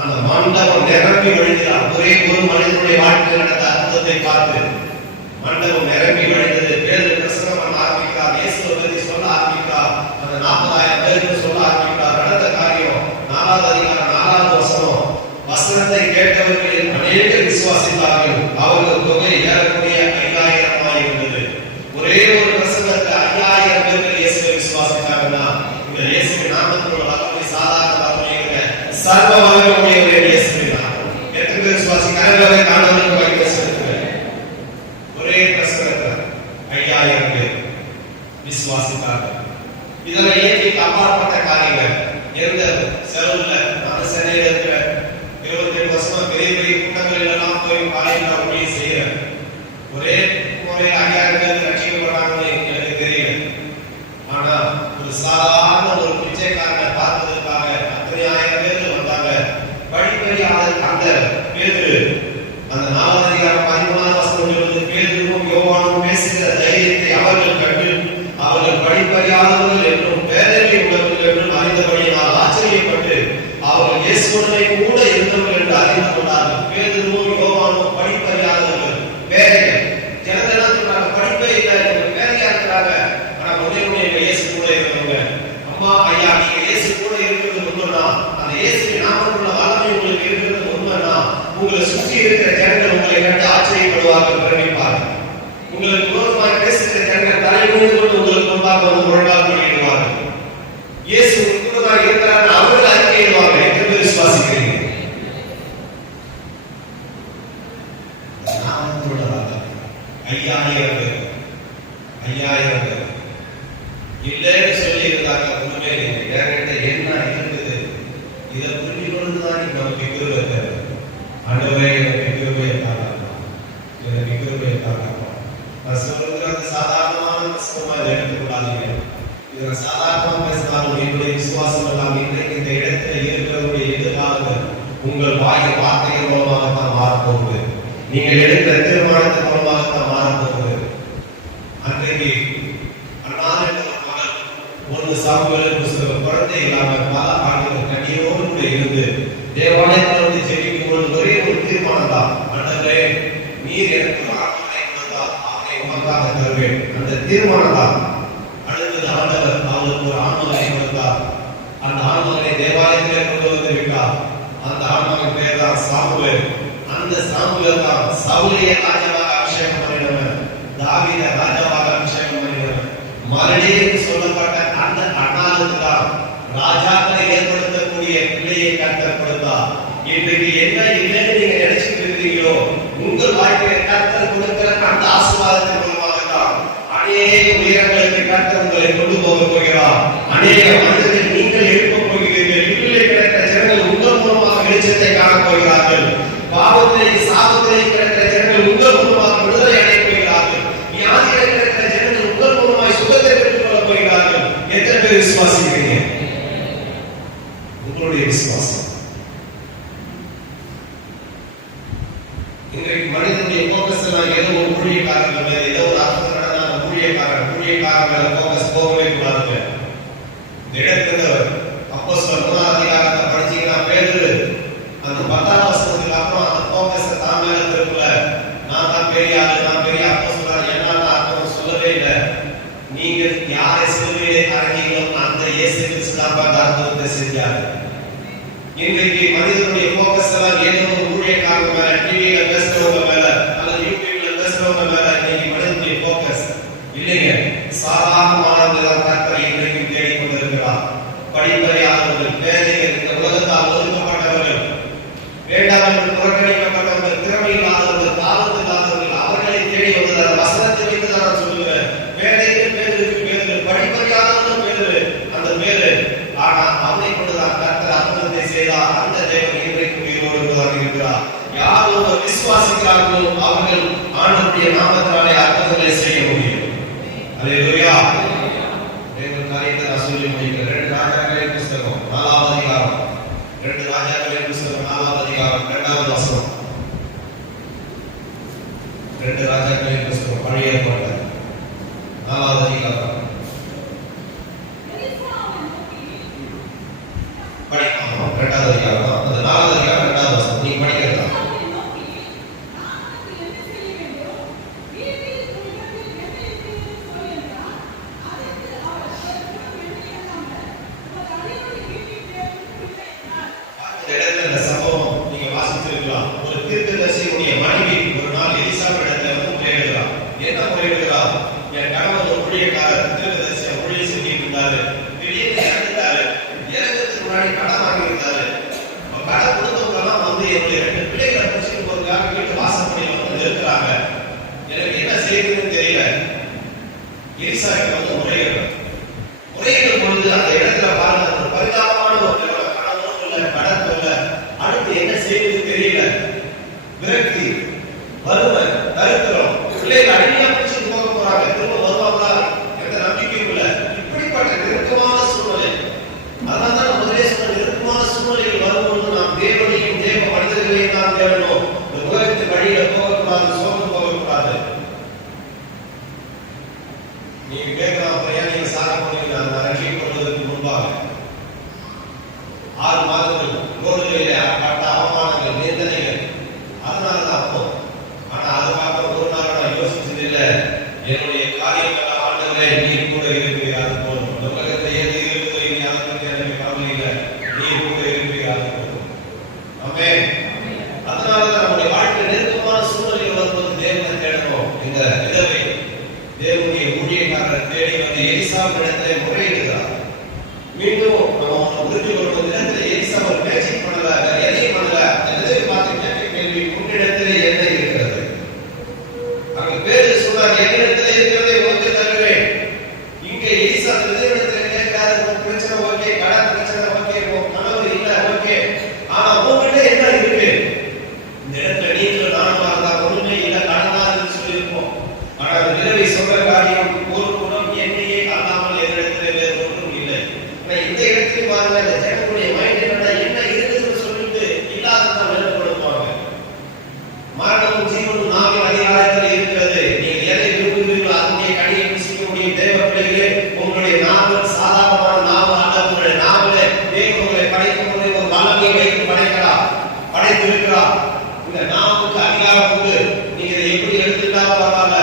அந்த மண்டபம் நிரம்பி வழிந்தார். ஒரே ஒரு மனிதனுடைய வாழ்க்கை நடந்த அற்புதத்தை பார்த்து மண்டபம் நிரம்பி வழிந்தது. பேர் பிரசங்கம் பண்ண ஆரம்பிக்கிறார். இயேசுவை பற்றி சொல்ல ஆரம்பிக்கிறார். அந்த 40,000 பேருக்கு சொல்ல ஆரம்பிக்கிறார். நடந்த காரியம் 4வது அதிகாரம் 4வது வசனம். வசனத்தை கேட்டவர்கள் அநேகர் விசுவாசித்தார்கள். அவர்கள் தொகை ஏறக்குறைய 5,000 இருந்தது. ஒரே ஒரு பிரசங்கத்தை 5,000 பேர்கள் இயேசுவை விசுவாசித்தாங்கன்னா இந்த இயேசுவின் நாமத்தில் வல்லமை சாதாரண வல்லமை இல்லை, சர்வ வல்லமையுடைய செலவு இல்லை. நான் சென்னையில இருக்கிறேன். 28 வருஷமா பெரிய பெரிய கூட்டங்கள் எல்லாம் போய் காலையில் அப்படியே செய்யறேன். ஒரே முறை 5000 பேர் ரட்சிக்கப்படுறாங்கன்னு எனக்கு தெரியல. ஆனா ஒரு சாதாரண ஒரு பிச்சைக்காரனை பார்ப்பதற்காக அத்தனை 1000 பேர் வந்தாங்க. படிப்படியாக அந்த பேதுரு அந்த 4 அதிகாரம் 13 வசனங்களிலிருந்து பேதுருவும் யோவானும் பேசுகிற தைரியத்தை அவர்கள் கண்டு அவர்கள் படிப்பறியாதவர்கள் என்றும் பேரவை உள்ளவர்கள் என்றும் அறிந்தபடியால் ஆச்சரியப்பட்டு அவர்கள் இயேசுவுடனே கூட இருந்தவர்கள் என்று அறிந்து கொண்டார்கள். பேதுருவும் யோவானும் படிப்பறியாதவர்கள், பேரைகள். ஜனங்கள் சொல்றாங்க படிப்பே இல்லை, பேரையா இருக்கிறாங்க. ஆனா உடனே இயேசு கூட இருக்கிறவங்க. அம்மா ஐயா, நீங்க இயேசு கூட இருக்கிறது உண்மைனா, அந்த இயேசு நாமமுள்ள வல்லமை உங்களுக்கு இருக்கிறது உண்மைனா, உங்களை சுற்றி இருக்கிற ஜனங்கள் உங்களை கண்டு ஆச்சரியப்படுவார்கள், பிரமிப்பார்கள். உங்களுக்கு விரோதமாக பேசுகிற ஜனங்கள் தலைமுடிந்து கொண்டு உங்களுக்கு முன்பாக வந்து முழங்கால் பண்ணிடுவார்கள். இயேசு உங்களுடன் இருக்கிறார், அவர்கள் அறிக்கையிடுவாங்க. எத்தனை பேர் விசுவாசிக்கிறீங்க? ஐயாயிரம் பேர் இல்லைன்னு சொல்லி இருந்தாங்க. ஒண்ணுமே என்கிட்ட என்ன இருக்குது, இதை புரிஞ்சு கொண்டுதான் நமக்கு கிருபை தேவை. ஆண்டவரே எனக்கு கிருபையை தாராளம், எனக்கு கிருபையை தாராளம். நான் சொல்லுகிறது சாதாரணமான விஷயமா இதை எடுத்துக்கொள்ளாதீங்க. இதை சாதாரணமாக பேசினாலும் என்னுடைய விசுவாசம் எல்லாம் இன்றைக்கு இந்த இடத்துல இருக்கிறவருடைய எதிர்காலங்கள் உங்கள் வார்த்தைகள் மூலமாகத்தான் மாறப்போகுது. நீங்கள் எடுக்கிற தீர்மானத்தின் மூலமாகத்தான் மாறப்போகுது. அன்றைக்கு ஒன்று சாமுவேல் புஸ்தகம் குழந்தை இல்லாமல் பல ஆண்டுகள் கண்ணீரோடு கூட இருந்து தேவாலயத்தில் வந்து ஜெபிக்கும் பொழுது ஒரே ஒரு தீர்மானம் தான், ஆண்டவரே நீர் எனக்கு ஆண்மகனை கொடுத்தால் அவனை உமக்காக தருவேன். அந்த தீர்மானம் தான். அடுத்தது ஆண்டவர் அவளுக்கு ஒரு ஆண்மகனை கொடுத்தார். அந்த ஆண்மகனை தேவாலயத்திலே கொண்டு வந்து விட்டார். அந்த ஆண்மகன் பேர் தான் சாமுவேல். அந்த சாமுவேல் தான் சவுலியை ராஜாவாக அபிஷேகம் பண்ணினவன், தாவீதை ராஜாவாக அபிஷேகம் பண்ணினவன். மறுபடியும் சொல்லப்பட்ட அந்த அண்ணாளுக்கு தான் ராஜாக்களை ஏற்படுத்தக்கூடிய பிள்ளையை கர்த்தர் கொடுத்தார். இன்றைக்கு என்ன இல்லைன்னு நீங்க நினைச்சுட்டு இருக்கிறீங்களோ, உங்கள் வாழ்க்கையை கர்த்தர் கொடுக்கிற அந்த ஆசீர்வாதத்தின் மூலமாக தான் அநேக உயரங்களுக்கு கர்த்தர் உங்களை கொண்டு போக போகிறார். அநேக மனிதர்கள் நீங்கள் எழுப்ப போகிறீர்கள். இருளிலே கிடக்கிற ஜனங்கள் உங்கள் மூலமாக வெளிச்சத்தை காண போகிறார்கள். பாவத்திலே சாபத்திலே கிடக்கிற ஜனங்கள் உங்கள் மூலமாக விடுதலை அடைய போகிறார்கள். வியாதியிலே கிடக்கிற ஜனங்கள் உங்கள் மூலமாக சுகத்தை பெற்றுக் கொள்ள போகிறார்கள். எத்தனை பேர் விசுவாசிக்கிறீங்க? உங்களுடைய விசுவாசம் இன்றைக்கு மனிதனுடைய போக்கஸ் எல்லாம் ஏதோ ஒரு ஊழியக்காரர்கள் மேல, ஏதோ ஒரு அர்த்தம் நடந்தால் ஊழியக்காரர் மேல போக்கஸ் போகவே கூடாது. இந்த இடத்துல அப்போஸ்தலர் 3 அதிகாரத்தை படிச்சீங்கன்னா பேதுரு அந்த 10ஆம் வசனத்துக்கு அப்புறம் அந்த போக்கஸ் தான் மேல திருப்பல. நான் தான் பெரிய ஆளு, நான் பெரிய அப்போஸ்தலர் என்னன்னு அர்த்தம் சொல்லவே இல்லை. நீங்க யாரை சிலுவையிலே அறைஞ்சீங்களோ அந்த இயேசு கிறிஸ்து தான் அந்த அர்த்தத்தை செஞ்சாரு. இன்றைக்கு மனிதனுடைய போக்கஸ் எல்லாம் ஏதோ ஒரு ஊழியக்காரங்க மேல, டிவியில பேசுறவங்க மேல அல்லது யூடியூப்ல பேசுறவங்க மேல இன்னைக்கு மனிதனுடைய போக்கஸ் இல்லைங்க. சாதாரணமானவர்கள் கர்த்தரை இன்றைக்கு தேடிக் கொண்டிருக்கிறார். படிப்பறியாதவர்கள், பேதைகள், இந்த உலகத்தால் ஒதுக்கப்பட்டவர்கள், வேண்டாம் என்று புறக்கணிக்கப்பட்டவர்கள், திறமை இல்லாதவர்கள், தாளத்து இல்லாதவர்கள், அவர்களை தேடி வந்தது அந்த வசனத்தை வைத்து தான் நான் சொல்லுகிறேன். வேலைகள் பேருக்கு பேரு, படிப்பறியாதவர்கள் பேரு, அந்த பேரு. ஆனா அவனை கொண்டுதான் கர்த்தர் அற்புதத்தை செய்தார். அந்த தேவன் இன்றைக்கு உயிரோடு இருக்கிறார். யார் ஒருவர் விசுவாசிக்கிறார்களோ அவர்கள் ஆண்டவருடைய நாமத்தினாலே அற்புதங்களை செய்ய முடியும். அல்லேலூயா. தேவன் காரியத்தை நான் சொல்லி முடிக்கிறேன். 2 ராஜாக்களின் புஸ்தகம் 4ஆம் அதிகாரம், 2 ராஜாக்களின் புஸ்தகம் 4ஆம் அதிகாரம் 2வது வசனம். 2 ராஜாக்களின் புஸ்தகம் பழைய ஏற்பாடு 4வது அதிகாரம் படிக்கலாம். 2வது அதிகாரம் அந்த 4வது அதிகாரம் 2வது வசனம் நீங்க படிக்கிறதா? ஒரு தீர்க்கதரிசியுடைய மனைவி ஒரு நாள் எலிசாவிடத்தில் வந்து முறையிடுகிறார். என்ன முறையிடுகிறார்? என் கணவர் ஒரு ஊழியக்காரர் தீர்க்கதரிசியை ஊழியம் செஞ்சுட்டு இருந்தாரு, திடீர்னு இறந்துட்டாரு. இறந்ததுக்கு முன்னாடி கடன் வாங்கியிருந்தாரு. கடன் கொடுத்தவங்கெல்லாம் வந்து என்னுடைய 2 பிள்ளைகளை பிடிச்சிட்டு போறதுக்காக வீட்டு வாசப்படியில் வந்து இருக்கிறாங்க. எனக்கு என்ன செய்யுதுன்னு தெரியல. எலிசா வந்து முறையிடும் பொழுது அந்த இடத்துல பாருங்க, ஒரு பரிதாபமான ஒரு நிலைமை பாடுகள், ரோடுகளிலே பட்ட அவமானங்கள், நிந்தனைகள், அதனாலதான் அப்போ. ஆனா அதுக்காக ஒரு நாள் நான் யோசிச்சது இல்லை. என்னுடைய காரியங்கள் ஆண்டவரே நீர் கூட இருக்கிறீர், அது போதும். இந்த உலகத்தை எது இருக்குதோ இனி அதை பற்றி எனக்கு கவலை இல்லை, நீர் கூட இருக்கிறீர், அது போதும். ஆமென். அதனாலதான் நம்முடைய வாழ்க்கை நெருக்கமான சூழ்நிலையில் வரும்போது தேவனை தேடணும். இந்த விதவை தேவனுடைய ஊழியக்காரர் தேடி வந்து எலிசாவிடத்திலே முறையிடுகிறார். மீண்டும் நம்ம புரிஞ்சு கொள்ளும் விதத்தில் எலிசா ஒரு மேஜிக் பண்ணல, எதையும் பண்ணல. விதவை பார்த்து கேட்க கேள்வி, உன்னிடத்திலே என்ன இருக்கிறது? அங்க பேரு சொல்றாங்க, என்னிடத்திலே இருக்கிறதை உனக்கு தருவேன். இங்க எலிசா விதவிடத்திலே கேட்கிறாரு, உன் பிரச்சனை ஓகே, கடன் பிரச்சனை ஓகே, உன் கணவர் இல்ல ஓகே, ஆனா உங்ககிட்ட என்ன இருக்கு? இந்த இடத்துல நீங்களும் நானும் இருந்தா ஒண்ணுமே இல்ல, கடனாக சொல்லியிருப்போம். ஆனா விதவை சொல்ற காரியம், ஒரு குணம் என்னையே அல்லாமல் என்னிடத்திலே வேறு ஒன்றும் இல்லை. இந்த இடத்துல பாருங்க, இந்த ஜனங்களுடைய மைண்ட் என்ன இருக்குதுன்னு சொல்லிட்டு இல்லாததான் வெளிப்படுத்துவாங்க. மரணமும் ஜீவனும் நாவின் அதிகாரத்தில் இருக்கிறது. நீங்கள் எதை விரும்புகிறீர்களோ அதனுடைய கனியை புசிக்க முடியும். தேவ பிள்ளைகளே, உங்களுடைய நாவு சாதாரணமான நாவு அல்ல. உங்களுடைய நாவிலே தேவன் உங்களை படைக்கும் போது ஒரு வல்லமையை வைத்து படைத்திருக்கிறார். இந்த நாவுக்கு அதிகாரம் உண்டு. நீங்க இதை எப்படி எடுத்துக்கிட்டாலும் பரவாயில்ல.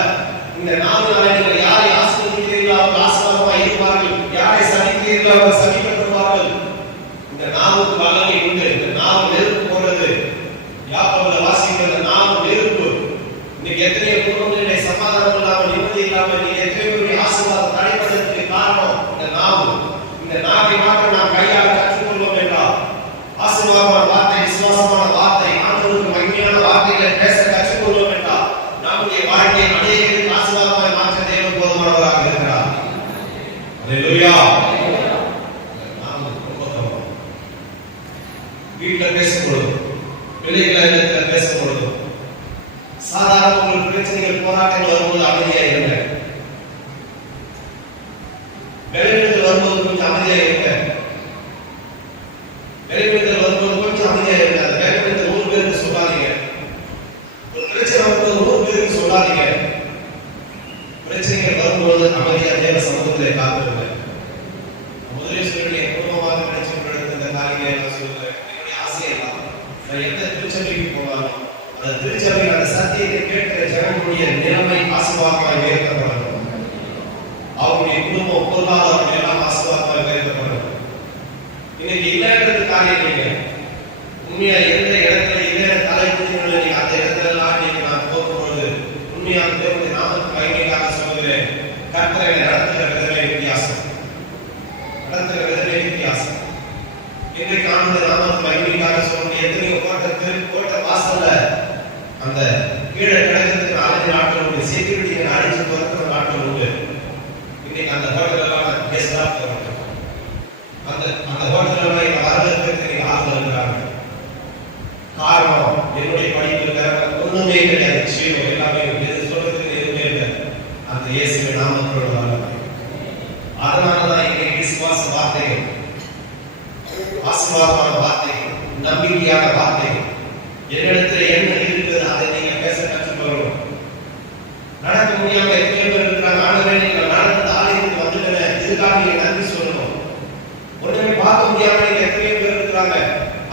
இந்த நாவினால நீங்கள் யாரை ஆசீர்வதிக்கிறீர்களோ அவர்கள் ஆசீர்வாதமாக இருப்பார்கள், யாரை சபிக்கிறீர்களோ அவர்கள் சபிக்கப்படுவார்கள். இந்த நாவுக்கு வல்லமை உண்டு. இந்த நாவு நெருப்பு போன்றது. யாக்கோபுல வாசிக்கிற நாவு நெருப்பு. இன்னைக்கு எத்தனையோ குடும்பங்களிலே சமாதானம் இல்லாமல், நிம்மதி இல்லாமல், நீங்க எத்தனையோ பேருடைய ஆசீர்வாதம் தடைப்பதற்கு காரணம் இந்த நாவு. இந்த நாவை மாற்ற நாம் கையாள கற்றுக்கொள்வோம் என்றால் ஆசீர்வாதமான வார்த்தை, விசுவாசமான வார்த்தை, ஆண்டவருக்கு மகிமையான வார்த்தைகளை பேச கற்றுக்கொள்வோம் என்றால் நம்முடைய வாழ்க்கையை அநேகருக்கு ஆசீர்வாதமாய் மாற்ற தேவன் போதுமானவராக இருக்கிறார். அல்லேலூயா. வீட்டுல பேசப்பொழுது, பிள்ளைகளிடத்துல பேசப்பொழுது, சாதாரண உங்களுக்கு பிரச்சனைகள் போராட்டங்கள் வரும்போது அமைதியா இருங்க. வெளியிடத்தில் வரும்போது கொஞ்சம் அமைதியா இருங்க. வெளியிடத்தில் வரும்போது கொஞ்சம் அமைதியா இருங்க. அந்த வெளியிடத்தில் 100 பேருக்கு சொல்லாதீங்க. ஒரு பிரச்சனை வரும்போது 100 பேருக்கு சொல்லாதீங்க. பிரச்சனைகள் வரும்போது அமைதியா தேவ சமூகத்திலே காத்திருங்க. முதலே சொல்லுடைய குடும்பமாக நினைச்சு இந்த காரியங்களை நான் சொல்லுவேன். என்னுடைய ஆசையை தான் நான் எந்த திருச்சபைக்கு போனாலும் அந்த திருச்சபையில் அந்த சத்தியத்தை கேட்கிற ஜனங்களுடைய நிலைமை ஆசீர்வாதமாக உயர்த்தப்படணும். அவருடைய குடும்பம், பொருளாதாரம் எல்லாம் ஆசீர்வாதமாக உயர்த்தப்படணும். இன்னைக்கு இல்லைன்றது காரியம் இல்லைங்க. உண்மையா எந்த இடத்துல இல்லைன்னு தலைப்புகளை நீங்க அந்த இடத்துல எல்லாம் நீங்க நான் போகும்பொழுது உண்மையாக தேவனுடைய நாமத்துக்கு மகிமைக்காக சொல்லுகிறேன். கர்த்தரை நடத்துகிற விதமே வித்தியாசம். நடத்துகிற விதமே வித்தியாசம். இன்றைக்கு ஆண்டு நாமத்துக்கு மகிமைக்காக சொல்லக்கூடிய எத்தனையோ கோட்டை வாசல்ல அந்த கீழே கிடக்கிறதுக்கு 4 நாட்கள் உண்டு. செக்யூரிட்டியை அடிச்சு துறக்கிற நாட்கள் உண்டு. இன்னைக்கு அந்த ஹோட்டல் எல்லாம் கெஸ்டா அந்த ஹோட்டல் எல்லாம் எங்க வரவேற்கிறதுக்கு ஆள் இருக்கிறாங்க. காரணம், என்னுடைய படிப்பு ஒண்ணுமே கிடையாது. விஷயம் எல்லாமே எது சொல்றதுக்கு எதுவுமே இல்லை. அந்த இயேசுவை நாமத்தோடு வளர்ந்து அதனாலதான் இன்னைக்கு விசுவாச வார்த்தைகள், ஆசீர்வாதமான வார்த்தைகள், நம்பிக்கையான வார்த்தைகள், என்னிடத்துல என்ன இருக்குது அதை நீங்க பேச கற்றுக்கொள்ளணும். நடக்க முடியாம எத்தனை பேர் இருக்கிறாங்க. ஆண்டவரே நீங்கள் நடந்த ஆலயத்துக்கு வந்துட்டேன், இதுக்காக நீங்க நன்றி சொல்லணும். உடனே பார்க்க முடியாம நீங்க எத்தனை பேர் இருக்கிறாங்க.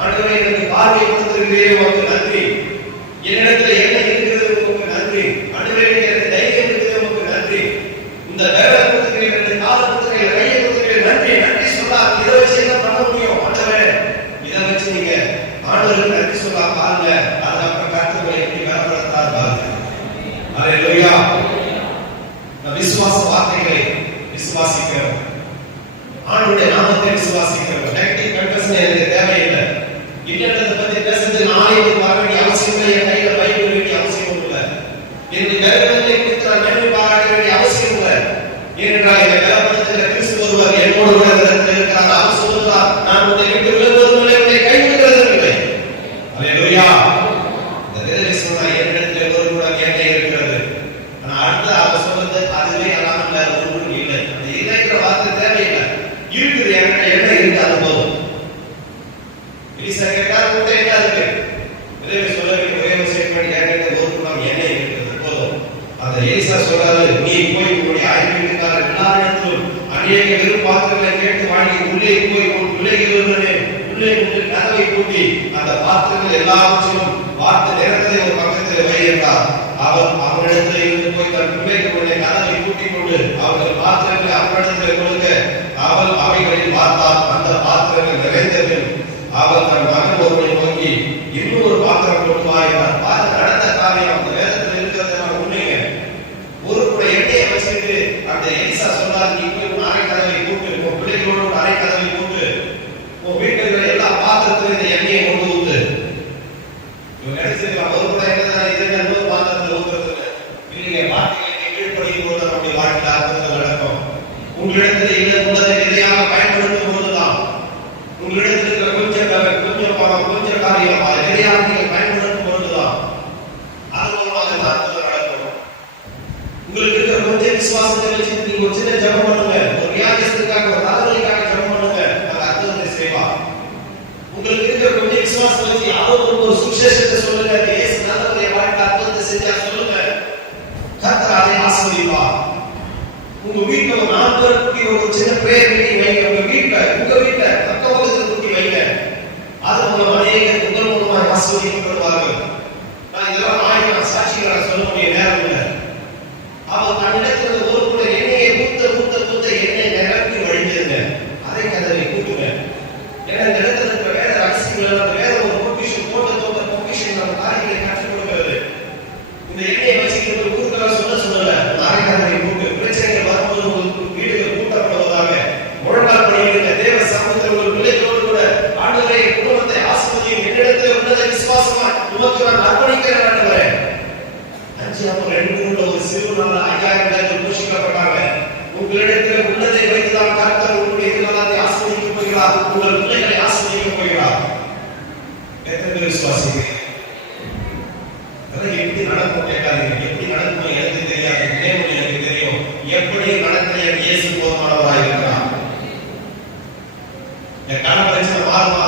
ஆண்டவரே எனக்கு பார்வையை கொடுத்திருக்கிறீரே உங்களுக்கு நன்றி. என்னிடத்துல என்ன இருக்கிறது உங்களுக்கு நன்றி. ஆண்டவரே எனக்கு தைரியம் இருக்கிறது உங்களுக்கு நன்றி. இந்த வேலை கொடுத்துக்கிறீங்க, இந்த கால கொடுத்துக்கிறீங்க, கையை கொடுத்துக்கிறீங்க, நன்றி நன்றி சொல்லா. இதை வச்சு என்ன பண்ண முடியும்? ஆண்டவரே இதை வச்சு நீங்க ஆண்டவருக்கு நன்றி சொல்லா பாருங்க. அதுக்கப்புறம் கர்த்தரை எப்படி கனப்படுத்தார் பாருங்க. அல்லேலூயா. விசுவாச வார்த்தைகளை விசுவாசிக்கிறோம். ஆண்டவருடைய நாமத்தை விசுவாசிக்கிறோம். நெகட்டிவ் கன்ஃபெஷன் எனக்கு தேவையில்லை. இன்னொருத்த பத்தி பேசுறதுக்கு ஆலயத்துக்கு வர வேண்டிய அவசியம் இல்லை. என் கையில பைபிள் வேண்டிய அவசியம் இல்லை. என்னுடைய கருவிகளை குறித்து நான் மேன்மை பாராட்ட வேண்டிய அவசியம் இல்லை. ஏனென்றால் இந்த கலப்படத்தில் கிறிஸ்து ஒருவர் என்னோடு இருக்கிறார். அவர் சொல்லுகிறார், நான் உன்னை விட்டு விலகுவதும் இல்லை, உன்னை கைவிடுவதும் இல்லை. அல்லேலூயா. இந்த விதவை சொன்னா என்னிடத்தில் ஒரு கூட என்ன இருக்கிறது. ஆனா அடுத்து அவர் சொல்றது அதுவே அல்லாமல் ஒன்றும் இல்லை. அந்த இல்லைங்கிற வார்த்தை தேவையில்லை. இருக்குது என்ன இருக்கு அது போதும். கேட்டால் கூட என்ன இருக்கு. விதவை சொல்ல வேண்டிய ஒரே விஷயம் என்கிட்ட ஒரு கூட என்ன இருக்கிறது போதும். அந்த எலிசா சொல்றாரு, நீ போய் உன்னுடைய ஆய்வுக்கார எல்லா இடத்திலும் அநேக வெறும் பாத்திரங்களை கேட்டு வாங்கி உள்ளே போய் உன் பிள்ளைகளுடனே உள்ளே உண்டு கதவை கதவை பூட்டி அந்த பாத்திரங்கள் எல்லாவற்றிலும் பார்த்து நேரத்தை ஒரு பக்கத்தில் வை என்றார். அவனிடத்தில் இருந்து போய் தன் பிள்ளைகளுடைய கதவை பூட்டி கொண்டு அவர்கள் பாத்திரங்களை அவனிடத்தில் கொடுக்க அவள் அவைகளில் பார்த்தால் அந்த பாத்திரங்கள் நிறைந்தது. அவள் தன் மகன் ஒருவனை நோக்கி இன்னும் ஒரு பாத்திரம் கொண்டு வா என்றார். பார்த்து நடந்த காரியம் அந்த வேதத்தில் இருக்கிறது உண்மைங்க. ஒரு கூட எண்ணெயை வச்சுக்கிட்டு அந்த எலிசா சொன்னார், நீ போய் உன் அறை கதவை கூட்டு, உன் பிள்ளைகளோடு உன் அறை கதவை கூட்டு, உன் வீட்டில் எல்லா பாத்திரத்திலும் இந்த எண்ணெயை கொண்டு ஊத்து. இவங்க நினைச்சிருக்கலாம் ஒரு கூட என்ன இது இன்னொரு பாத்திரத்தில் ஊத்துறது இல்லைங்க. வார்த்தைகளை கீழ்ப்படியும் போது நம்முடைய வாழ்க்கையில் அற்புதங்கள் நடக்கும். உங்களிடத்தில் இல்லை உள்ளதை எதையாக பயன்படுத்தும் போதுதான் உங்களிடத்தில் இருக்கிற கொஞ்சம் பணம் கொஞ்சம் காரியம் எதையாக நீங்கள் பயன்படுத்தும் போதுதான் அது மூலமாக அற்புதம் நடக்கும். உங்களுக்கு இருக்கிற கொஞ்சம் விசுவாசத்தை வச்சு நீங்க ஒரு சின்ன ஜெபம் பண்ணுங்க, ஒரு வியாதியத்துக்காக ஒரு தலைவலிக்காக ஜெபம் பண்ணுங்க, அந்த அற்புதத்தை செய்வார். உங்களுக்கு இருக்கிற கொஞ்சம் விசுவாசத்தை வச்சு யாரோ ஒரு சுவிசேஷத்தை சொல்லுங்க, இயேசு நல்லவருடைய வாழ்க்கை அற்புதத்தை செஞ்சா சொல்லுங்க, கர்த்தர் அதை ஆசீர்வதிப்பார். உங்க வீட்டுல ஒரு 4 பேர் கூட்டி ஒரு சின்ன பிரேயர் மீட்டிங் வைங்க. உங்க வீட்டுல பக்கவாதத்தை கூட்டி வைங்க. அது மூலமா அநேகர் உங்கள் மூலமாக ஆசீர்வதிக்கப்படுவார்கள். நான் இதெல்லாம் ஆயிரம் சாட்சிகளை சொல்ல முடிய நேரம் இல்லை. அவர் தன்னிடத்தில் ஒரு கூட எண்ணெயை ஊத்த எண்ணெய் நிரப்பி வழிஞ்சிருங்க. அதை கதவை கூட்டுங்க. ஏன்னா இந்த இடத்துல இருக்கிற வேற ரகசியங்கள் வேற ஒரு பொக்கிஷன் தோட்ட பொக்கிஷன் நம்ம காரியங்களை கற்றுக் கொடுக்கிறது. இந்த எண்ணெயை வச்சுக்கிட்டு ஊருக்கெல்லாம் சொல்லல அரை கதவை கூட்டு. பிரச்சனைகள் வரும்போது வீடுகள் கூட்டப்படுவதாக முழங்கால் படிக்கிற தேவ சமூகத்தில் ஒரு பிள்ளைகளோடு கூட ஆண்டவரே குடும்பத்தை ஆசீர்வதியும், என்னிடத்தில் உள்ளதை விசுவாசமா உமக்கு நான் அர்ப்பணிக்கிறேன் ஆண்டவரே. 5 ஒரு சிறுவனால 5000 பேர் போஷிக்கப்பட்டாங்க. உங்களிடத்தில் உள்ளதை வைத்துதான் கர்த்தர் உங்களுடைய எதிர்காலத்தை ஆசீர்வதிக்க போகிறார், உங்கள் பிள்ளைகளை ஆசீர்வதிக்க போகிறார். எத்தனை விசுவாசிக்கிறீங்க? அதெல்லாம் எப்படி நடக்கும் கேட்காதீங்க. எப்படி நடக்கும் எனக்கு தெரியாது, தேவன் எனக்கு தெரியும். எப்படி நடக்க இயேசு போதுமானவராக இருக்கிறார். என் கடன் பிரச்சனை மாறுமா?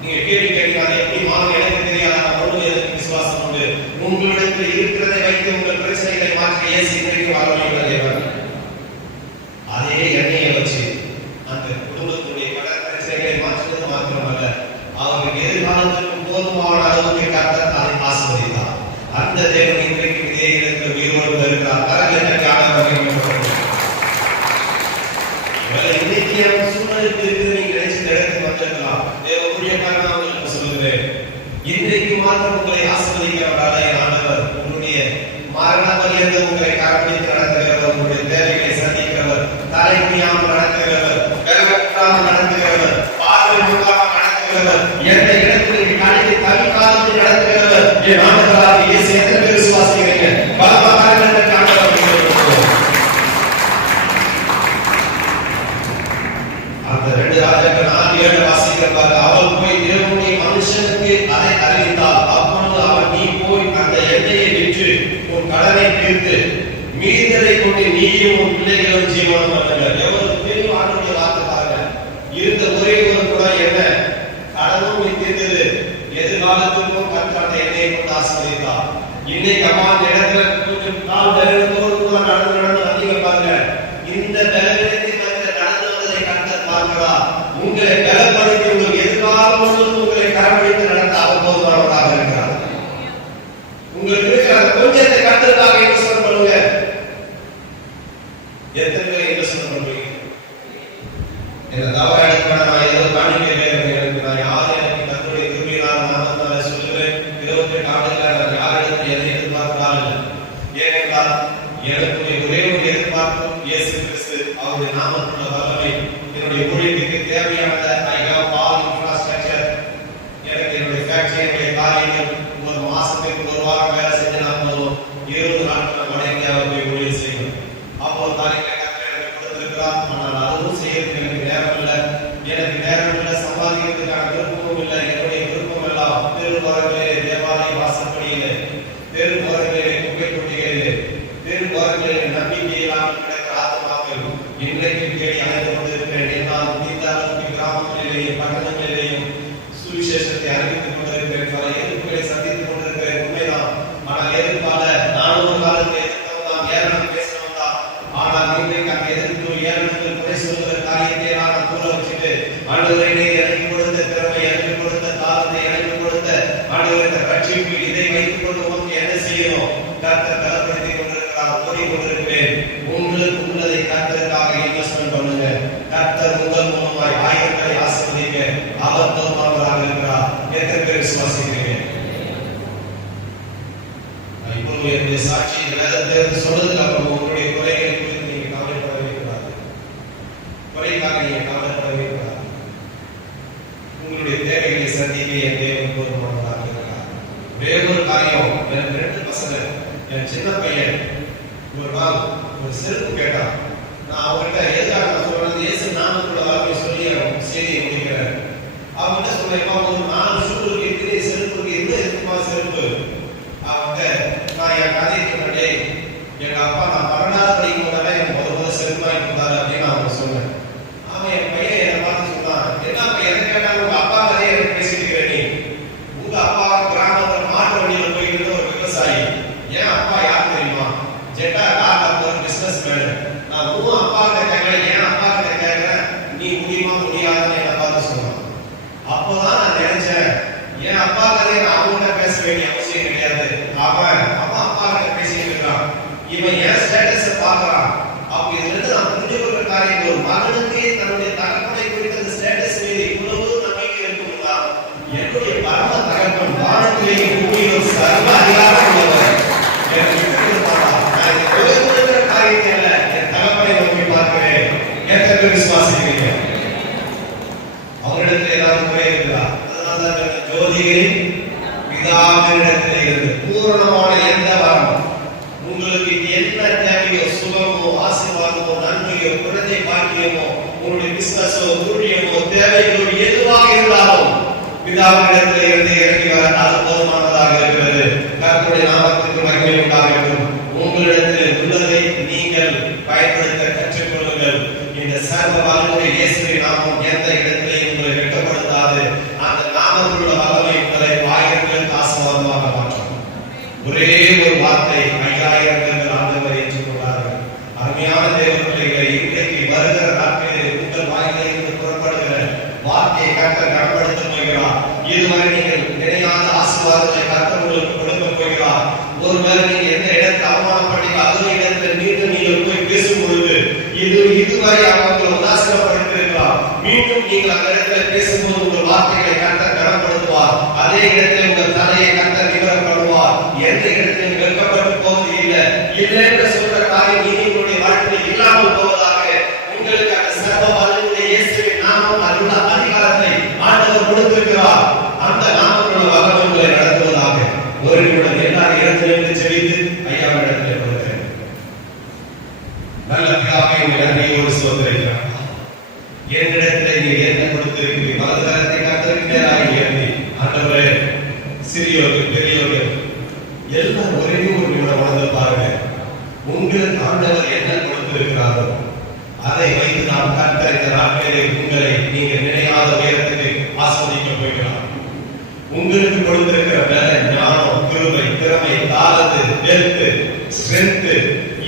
நீங்க கேள்வி கேட்கிறாங்க, எப்படி மாறும் எனக்கு தெரியாது. நான் எனக்கு விசுவாசம் உண்டு. உங்களிடத்தில் இருக்கிறதை வைத்து உங்கள் பிரச்சனைகளை மாற்ற இயேசு இன்றைக்கு வரவேற்கிற தேவன். அதே எண்ணெயை வச்சு அந்த குடும்பத்துடைய கடன் பிரச்சனைகளை மாற்றுவது மாத்திரமல்ல, அவருக்கு எதிர்காலத்திற்கு போதுமான அளவுக்கு கர்த்தர் அதை ஆசீர்வதித்தார். அந்த தேவன் இன்றைக்கு இதே இடத்தில் உயிரோடு இருக்கிறார். கரங்களை ஆண்டவருக்கு இன்னைக்கு அந்த சூழ்நிலைக்கு இருக்குது. நீங்க நினைச்ச இடத்துக்கு வந்திருக்கலாம். தேவ ஊழியக்காரன் நான் உங்களுக்கு சொல்லுகிறேன், இன்றைக்கு மாத்திரம் உங்களை ஆசீர்வதிக்கிறவராக ஆண்டவர் உங்களுடைய மரண பரியந்தம் உங்களை கரப்பிடித்து நடத்துகிறவர், உங்களுடைய தேவைகளை சந்திக்கிறவர், தலை முடியாமல் நடத்துகிறவர், கருவற்றாமல் நடத்துகிறவர், பார்வை முகாமல் நடத்துகிறவர், எந்த இடத்தில் கணித்து தவிக்காலத்தில் நடத்துகிறவர் என் ஆண்டவராக இயேசு. எத்தனை பேர் விசுவாசிக்கிறீங்க? பலமாகாரங்களுக்கு ஆண்டவர் அந்த 2 ராஜாக்கள் 4:7 வாசிக்கிறார். அவள் போய் தேவனுடைய மனுஷனுக்கு அதை அறிவித்தாள். அப்பொழுது அவன், நீ போய் அந்த எண்ணெயை விற்று உன் கடனை தீர்த்து மீதலை கொண்டு நீயும் உன் பிள்ளைகளும் ஜீவனம் பண்ணுங்கள். எவ்வளவு பெரிய ஆண்டுடைய வார்த்தை பாருங்க. இருந்த ஒரே ஒரு கூட என்ன கடனும் தீர்த்தது, எதிர்காலத்திற்கும் கர்த்தர் அந்த எண்ணெயை கொண்டு ஆசீர்வதித்தார். இன்னைக்கு அம்மா அந்த இடத்துல கொஞ்சம் கால் பலவீனத்தோடு கூட நடந்து வந்தீங்க பாருங்க. இந்த பலவீனத்தை நடந்து வந்ததை கர்த்தர் பார்க்கிறார். உங்களை பலப்படுத்தி உங்களுக்கு எதிர்காலம் முழுவதும் உங்களை கரம்பிடித்து நடத்த அவர் போதுமானவராக இருக்கிறார். உங்களுக்கு இருக்கிற கொஞ்சத்தை கர்த்தருக்காக இன்வெஸ்ட்மென்ட் பண்ணுங்க. எத்தனை பேர் இன்வெஸ்ட்மென்ட் பண்ணுவீங்க? என்ன தவறு எடுக்கணும், நான் ஏதோ காணிக்கை எனக்கு நான் யார் எனக்கு கர்த்தருடைய கிருபையினால் நாமத்தால சொல்லுவேன். 28 ஆண்டுகள் நான் யாரிடத்தில் எதை எதிர்பார்த்தாலும், ஏனென்றால் எனக்கு ஒரே ஒரு எதிர்பார்ப்பு இயேசு கிறிஸ்து அவருடைய நாமத்துள்ள வல்லமை என்னுடைய ஊழியத்துக்கு தேவையானத ஐ ஹேவ் ஆல் இன்ஃப்ராஸ்ட்ரக்சர். எனக்கு என்னுடைய ஃபேக்டரி என்னுடைய காரியங்கள் ஒரு மாசத்துக்கு ஒரு வாரம் வேலை செஞ்சு நான் போதும் 20 நாட்கள் வட இந்தியாவை போய் ஊழியம் செய்யணும். அப்போ காரியங்களை எனக்கு கொடுத்திருக்கிறார். ஆனால் அதுவும் செய்யறதுக்கு எனக்கு நேரம் இல்லை. எனக்கு நேரம் இல்லை, சம்பாதிக்கிறதுக்கான விருப்பமும் இல்லை. என்னுடைய விருப்பம் எல்லாம் தெருவோரங்களிலே, தேவாலய வாசப்படியிலே, தெருவோரங்களிலே, குப்பை தொட்டிகளிலே, தெருவோரங்களிலே நம்பிக்கையில்லாமல் கிடக்கிற ஆத்மாக்கள் இன்றைக்கு தேடி அழைத்து கொண்டிருக்கிறேன். என்னால் முடிந்த அளவுக்கு கிராமங்களிலேயும் பட்டணங்களிலேயும் சுவிசேஷத்தை அறிவித்துக் கொண்டிருக்கிறேன். பல எதிர்ப்புகளை சந்தித்துக் கொண்டிருக்கிறேன், உண்மைதான். ஆனால் எதிர்ப்பால நான் ஒரு காலத்தில் எதிர்த்தவன் தான், ஏளனம் பேசினவன் தான். ஆனால் இன்றைக்கு அந்த எதிர்ப்பு ஏளனத்தில் குறை சொல்கிற காரியத்தை நான் தூர வச்சுட்டு ஆண்டவரே எனக்கு கொடுத்த திறமை, எனக்கு கொடுத்த ரட்சிப்பு. இதை வைத்துக் கொண்டு உனக்கு என்ன செய்யணும்? கர்த்தர் பலப்படுத்திக் கொண்டிருக்கிறார், ஓடிக்கொண்டிருக்கிறேன். உங்களுக்கு உள்ளதை கர்த்தருக்காக இன்வெஸ்ட்மெண்ட் பண்ணுங்க. கர்த்தர் உங்கள் மூலமாய் ஆயிரங்களை ஆசீர்வதிக்க அவர் போதுமானவராக இருக்கிறார். எத்தனை பேர் விசுவாசிக்கிறீங்க? இப்பொழுது என்னுடைய சாட்சி வேதத்தை சொன்னதுக்கு அப்புறம் உங்களுடைய குறைகளை குறித்து நீங்க கவலைப்படவே கூடாது. குறைக்காக நீங்க கவலைப்படவே கூடாது. உங்களுடைய தேவைகளை சந்திக்க என் தேவன் போதுமானவராக இருக்கிறார். வேறொரு காரியம், எனக்கு 2 பசங்க, என் சின்ன பையன் ஒரு நாள் ஒரு செருப்பு கேட்டான். நான் அவர்கிட்ட எதுக்காக நான் சொல்றது, இயேசு நாமத்துள்ள வார்த்தையை சொல்லி செய்தியை முடிக்கிறேன். அவன்கிட்ட சொல்றேன், ஒரு 4 ஷூ இருக்குது, செருப்பு இருக்கு, என்ன இருக்குமா செருப்பு? அவன்கிட்ட நான் என் கதையை சொன்னேன், எங்க அப்பா நான் 12வது படிக்கும் போதே எனக்கு முதல்ல செருப்பு வாங்கி கொடுத்தாரு அப்படின்னு அவன் சொன்னேன். அவன் என் பையன் என்னை பார்த்து சொன்னான், என்ன எதை கேட்டாலும் உங்க அப்பா கதையை எனக்கு பேசிட்டு இருக்கிற நீ. உங்க அப்பா கிராமத்துல மாட்டு வண்டியில போயிட்டு ஒரு விவசாயி. என் அப்பா யார் தெரியுமா? ஜெட்டா கார்ல ஒரு பிசினஸ் மேன். நான் உன் அப்பா கிட்ட கேட்கறேன், என் அப்பா கிட்ட கேட்கறேன், நீ முடியுமா முடியாதுன்னு என்னை பார்த்து சொன்னான். அப்போதான் நான் நினைச்சேன், என் அப்பா கதையை நான் அவங்ககிட்ட பேச வேண்டிய அவசியம் கிடையாது. அவன் அப்பா கிட்ட பேசிட்டு இருக்கான், இவன் என் ஸ்டேட்டஸ பாக்குறான். அப்ப இதுல இருந்து நான் புரிஞ்சு கொள்ற காரியம், ஒரு மகனுக்கு தன்னுடைய தகப்பனை குறித்த அந்த ஸ்டேட்டஸ் மீது இவ்வளவு நம்பிக்கை இருக்கும்னா, என்னுடைய பரம தகப்பன் வானத்திலேயும் பூமியிலும் சர்வ அதிகாரம் உள்ளவர். எனக்கு நான் இந்த உலகத்தில் இருக்கிற காரியத்தை அல்ல, என் தகப்பனை நோக்கி பார்க்கிறேன். எத்தனை பேர் விசுவாசிக்கிறீங்க? அவரிடத்தில் ஏதாவது குறை இருக்குதா? அதனால்தான் ஜோதிகளின் பிதாவினிடத்தில் இருந்து பூரணமான எந்த வரமும் உங்களுக்கு என்ன தேவையோ, சுகமோ, ஆசீர்வாதமோ, நன்மையோ, குழந்தை பாக்கியமோ, உங்களுடைய பிசினஸோ, ஊழியமோ, தேவைகளோ எதுவாக இருந்தாலும் பிதாவினிடத்தில் இருந்து இறங்கி வர அது போதுமானதாக இருக்கிறது. கர்த்தருடைய நாமத்திற்கு மகிமை உண்டாகட்டும். உங்களிடத்தில் உள்ளதை நீங்கள் பயன்படுத்த கற்றுக்கொள்ளுங்கள். இந்த சர்வ வல்லமை இயேசுவின் நாமம் எந்த இடத்திலையும் உங்களை வெட்கப்படுத்தாது. அந்த நாமத்தில் உள்ள வல்லமை உங்களை ஆயிரங்களுக்கு ஆசீர்வாதமாக மாற்றும். ஒரே ஒரு வார்த்தை 5000 பேர்கள் ஆண்டவரை ஏற்றுக்கொண்டார்கள். அருமையான தேவ பிள்ளைகளை, இன்றைக்கு வருகிற நாட்களில் உங்கள் வாயிலே இருந்து புறப்படுகிற வார்த்தையை கர்த்தர் கனப்படுத்த போகிறார். இதுவரை நீங்கள் நினையாத ஆசீர்வாதத்தை கர்த்தர் உங்களுக்கு கொடுக்க போகிறார். ஒருவேளை நீங்க எந்த இடத்தை அவமானப்பட்டீங்க, அதே இடத்துல மீண்டும் நீங்கள் போய் பேசும் பொழுது இதுவரை அவங்களை உதாசீனப்படுத்திருக்கலாம். மீண்டும் நீங்கள் அந்த இடத்துல பேசும்போது உங்கள் வார்த்தைகளை கர்த்தர் கனப்படுத்துவார். அதே இடத்தில் உங்கள் தலையை கர்த்தர் நிமிரப்படுவார். எந்த இடத்திலும் வெட்கப்பட்டு போவது இல்லை என்று சொல்ற காரியம் இனி உங்களுடைய வாழ்க்கையில் இல்லாமல் போவதாக. உங்களுக்கு அந்த சர்வ வல்லமையுள்ள இயேசுவின் நாமம் அருள அதிகாரத்தை ஆண்டவர் கொடுத்திருக்கிறார். அந்த நாமத்துள்ள வல்லமை உங்களை நடத்துவதாக. ஒரு நிமிடம் எல்லாரும் இடத்திலிருந்து செவித்து ஐயாவிடத்தில் கொடுக்கிறேன். நல்ல பிதாவே, உங்கள் நன்றியோடு சோதரிக்கிறார். என்னிடத்தில் நீங்க என்ன கொடுத்திருக்கிறீர்கள்? வலது கரத்தை கர்த்தருக்கு நேராக உயர்த்தி, ஆண்டவரே, சிறியோர்கள் பெரியோர்கள் எல்லாம் ஒரே ஒரு நிமிடம் உணர்ந்து பாருங்க. உங்களுக்கு ஆண்டவர் என்ன கொடுத்திருக்கிறாரோ அதை வைத்து நாம் கர்த்தர் இந்த நாட்களில் உங்களை நீங்க நினையாத உயரத்துக்கு ஆஸ்வதிக்க போகிறார். உங்களுக்கு கொடுத்திருக்கிற வேலை, ஞானம், கிருபை, திறமை, தாளந்து, ஹெல்த், ஸ்ட்ரென்த்,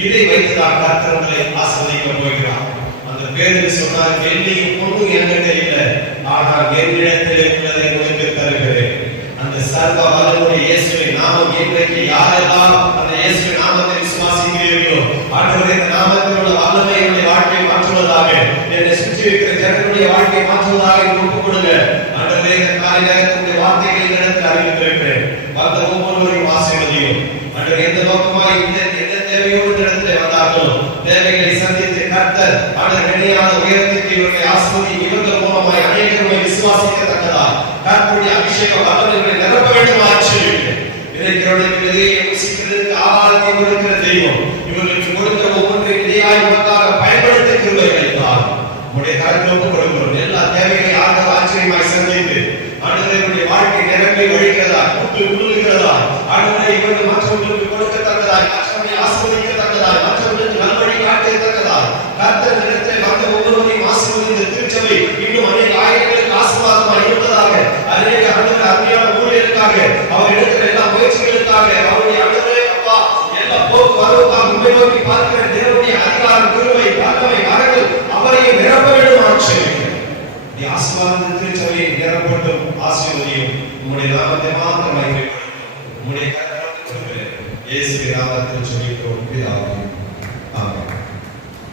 இதை வைத்து நாம் கர்த்தர் உங்களை ஆஸ்வதிக்க போகிறார். அந்த பேரில் சொன்னார், வெள்ளியும் பொண்ணும் என்கிட்ட இல்லை, ஆனால் என்னிடத்தில் உள்ளதை உங்களுக்கு தருகிறேன். அந்த சர்வ வல்லமையுள்ள இயேசுவின் நாமம் இன்றைக்கு யாரெல்லாம் அந்த இயேசுவின் நாமத்தை விசுவாசிக்கிறீர்களோ, ஆண்டவரே, இந்த நாமத்தில் உள்ள வல்லமை என்னுடைய வாழ்க்கையை மாற்றுவதாக, என்னை சுற்றி இருக்கிற ஜனங்களுடைய வாழ்க்கையை மாற்றுவதாக ஒப்புக் கொடுங்க. ஆண்டவரே, இந்த காலை நேரத்தினுடைய வார்த்தைகளை இடத்தில் அறிவித்திருக்கிறேன். வந்த ஒவ்வொருவரையும் ஆசீர்வதியும். ஆண்டவரே, எந்த நோக்கமாய் எந்த தேவையோடு இடத்துல வந்தார்களோ தேவைகளை சந்தித்து கர்த்தர் ஆண்டவர் நினையாத உயரத்திற்கு இவர்களை ஆசீர்வதி. இவர்கள் மூலமாய் அநேகரை விசுவாசிக்கத்தக்கதாய் கர்த்தருடைய அபிஷேக வல்லமைகளை நிரப்ப வேண்டும். ஆச்சரியம் இவர்களுக்கு விதையை ருசிக்கிறதுக்கு ஆகாரத்தை கொடுக்கிற தெய்வம். இவர்களுக்கு கொடுக்கிற ஒவ்வொன்றை விதையாய் உமக்காக பயன்படுத்த கிருபை அளித்தார். உங்களுடைய கரத்தில் ஒப்புக் கொடுக்கிறோம். எல்லா தேவைகளை ஆண்டவர் ஆச்சரியமாய் சந்தித்து ஆண்டவருடைய வாழ்க்கை நிரம்பி வழிகிறதா, கூட்டு உழுகிறதா, ஆண்டவரை இவர்கள் மற்றவர்களுக்கு கொடுக்கத்தக்கதாய், மற்றவர்களை ஆசீர்வதிக்கத்தக்கதாய், மற்றவர்களுக்கு நல்வழி காட்டத்தக்கதாய் கர்த்தர் இடத்தில் வந்த ஒவ்வொருவரையும் ஆசீர்வதித்த திருச்சபை இன்னும் அநேக ஆயிரங்களுக்கு ஆசீர்வாதமாய் இருப்பதாக. அநேக ஆண்டவர் அருமையான ஊழியருக்காக, அவர் எடுக்கிற எல்லா முயற்சிகளுக்காக, அவருடைய ஆண்டவரே அப்பா எல்லா போக்குவரவுக்காக உண்மை நோக்கி பார்க்கிற தேவனுடைய அதிகாரம், கிருபை, வல்லமை, வரங்கள் அவரையும் நிரப்ப வேண்டும். ஆச்சரியம் ஆசீர்வாதத்தின் திருச்சபையை நிரப்பட்டும். ஆசீர்வதியும். உம்முடைய நாமத்தை மாத்திரம்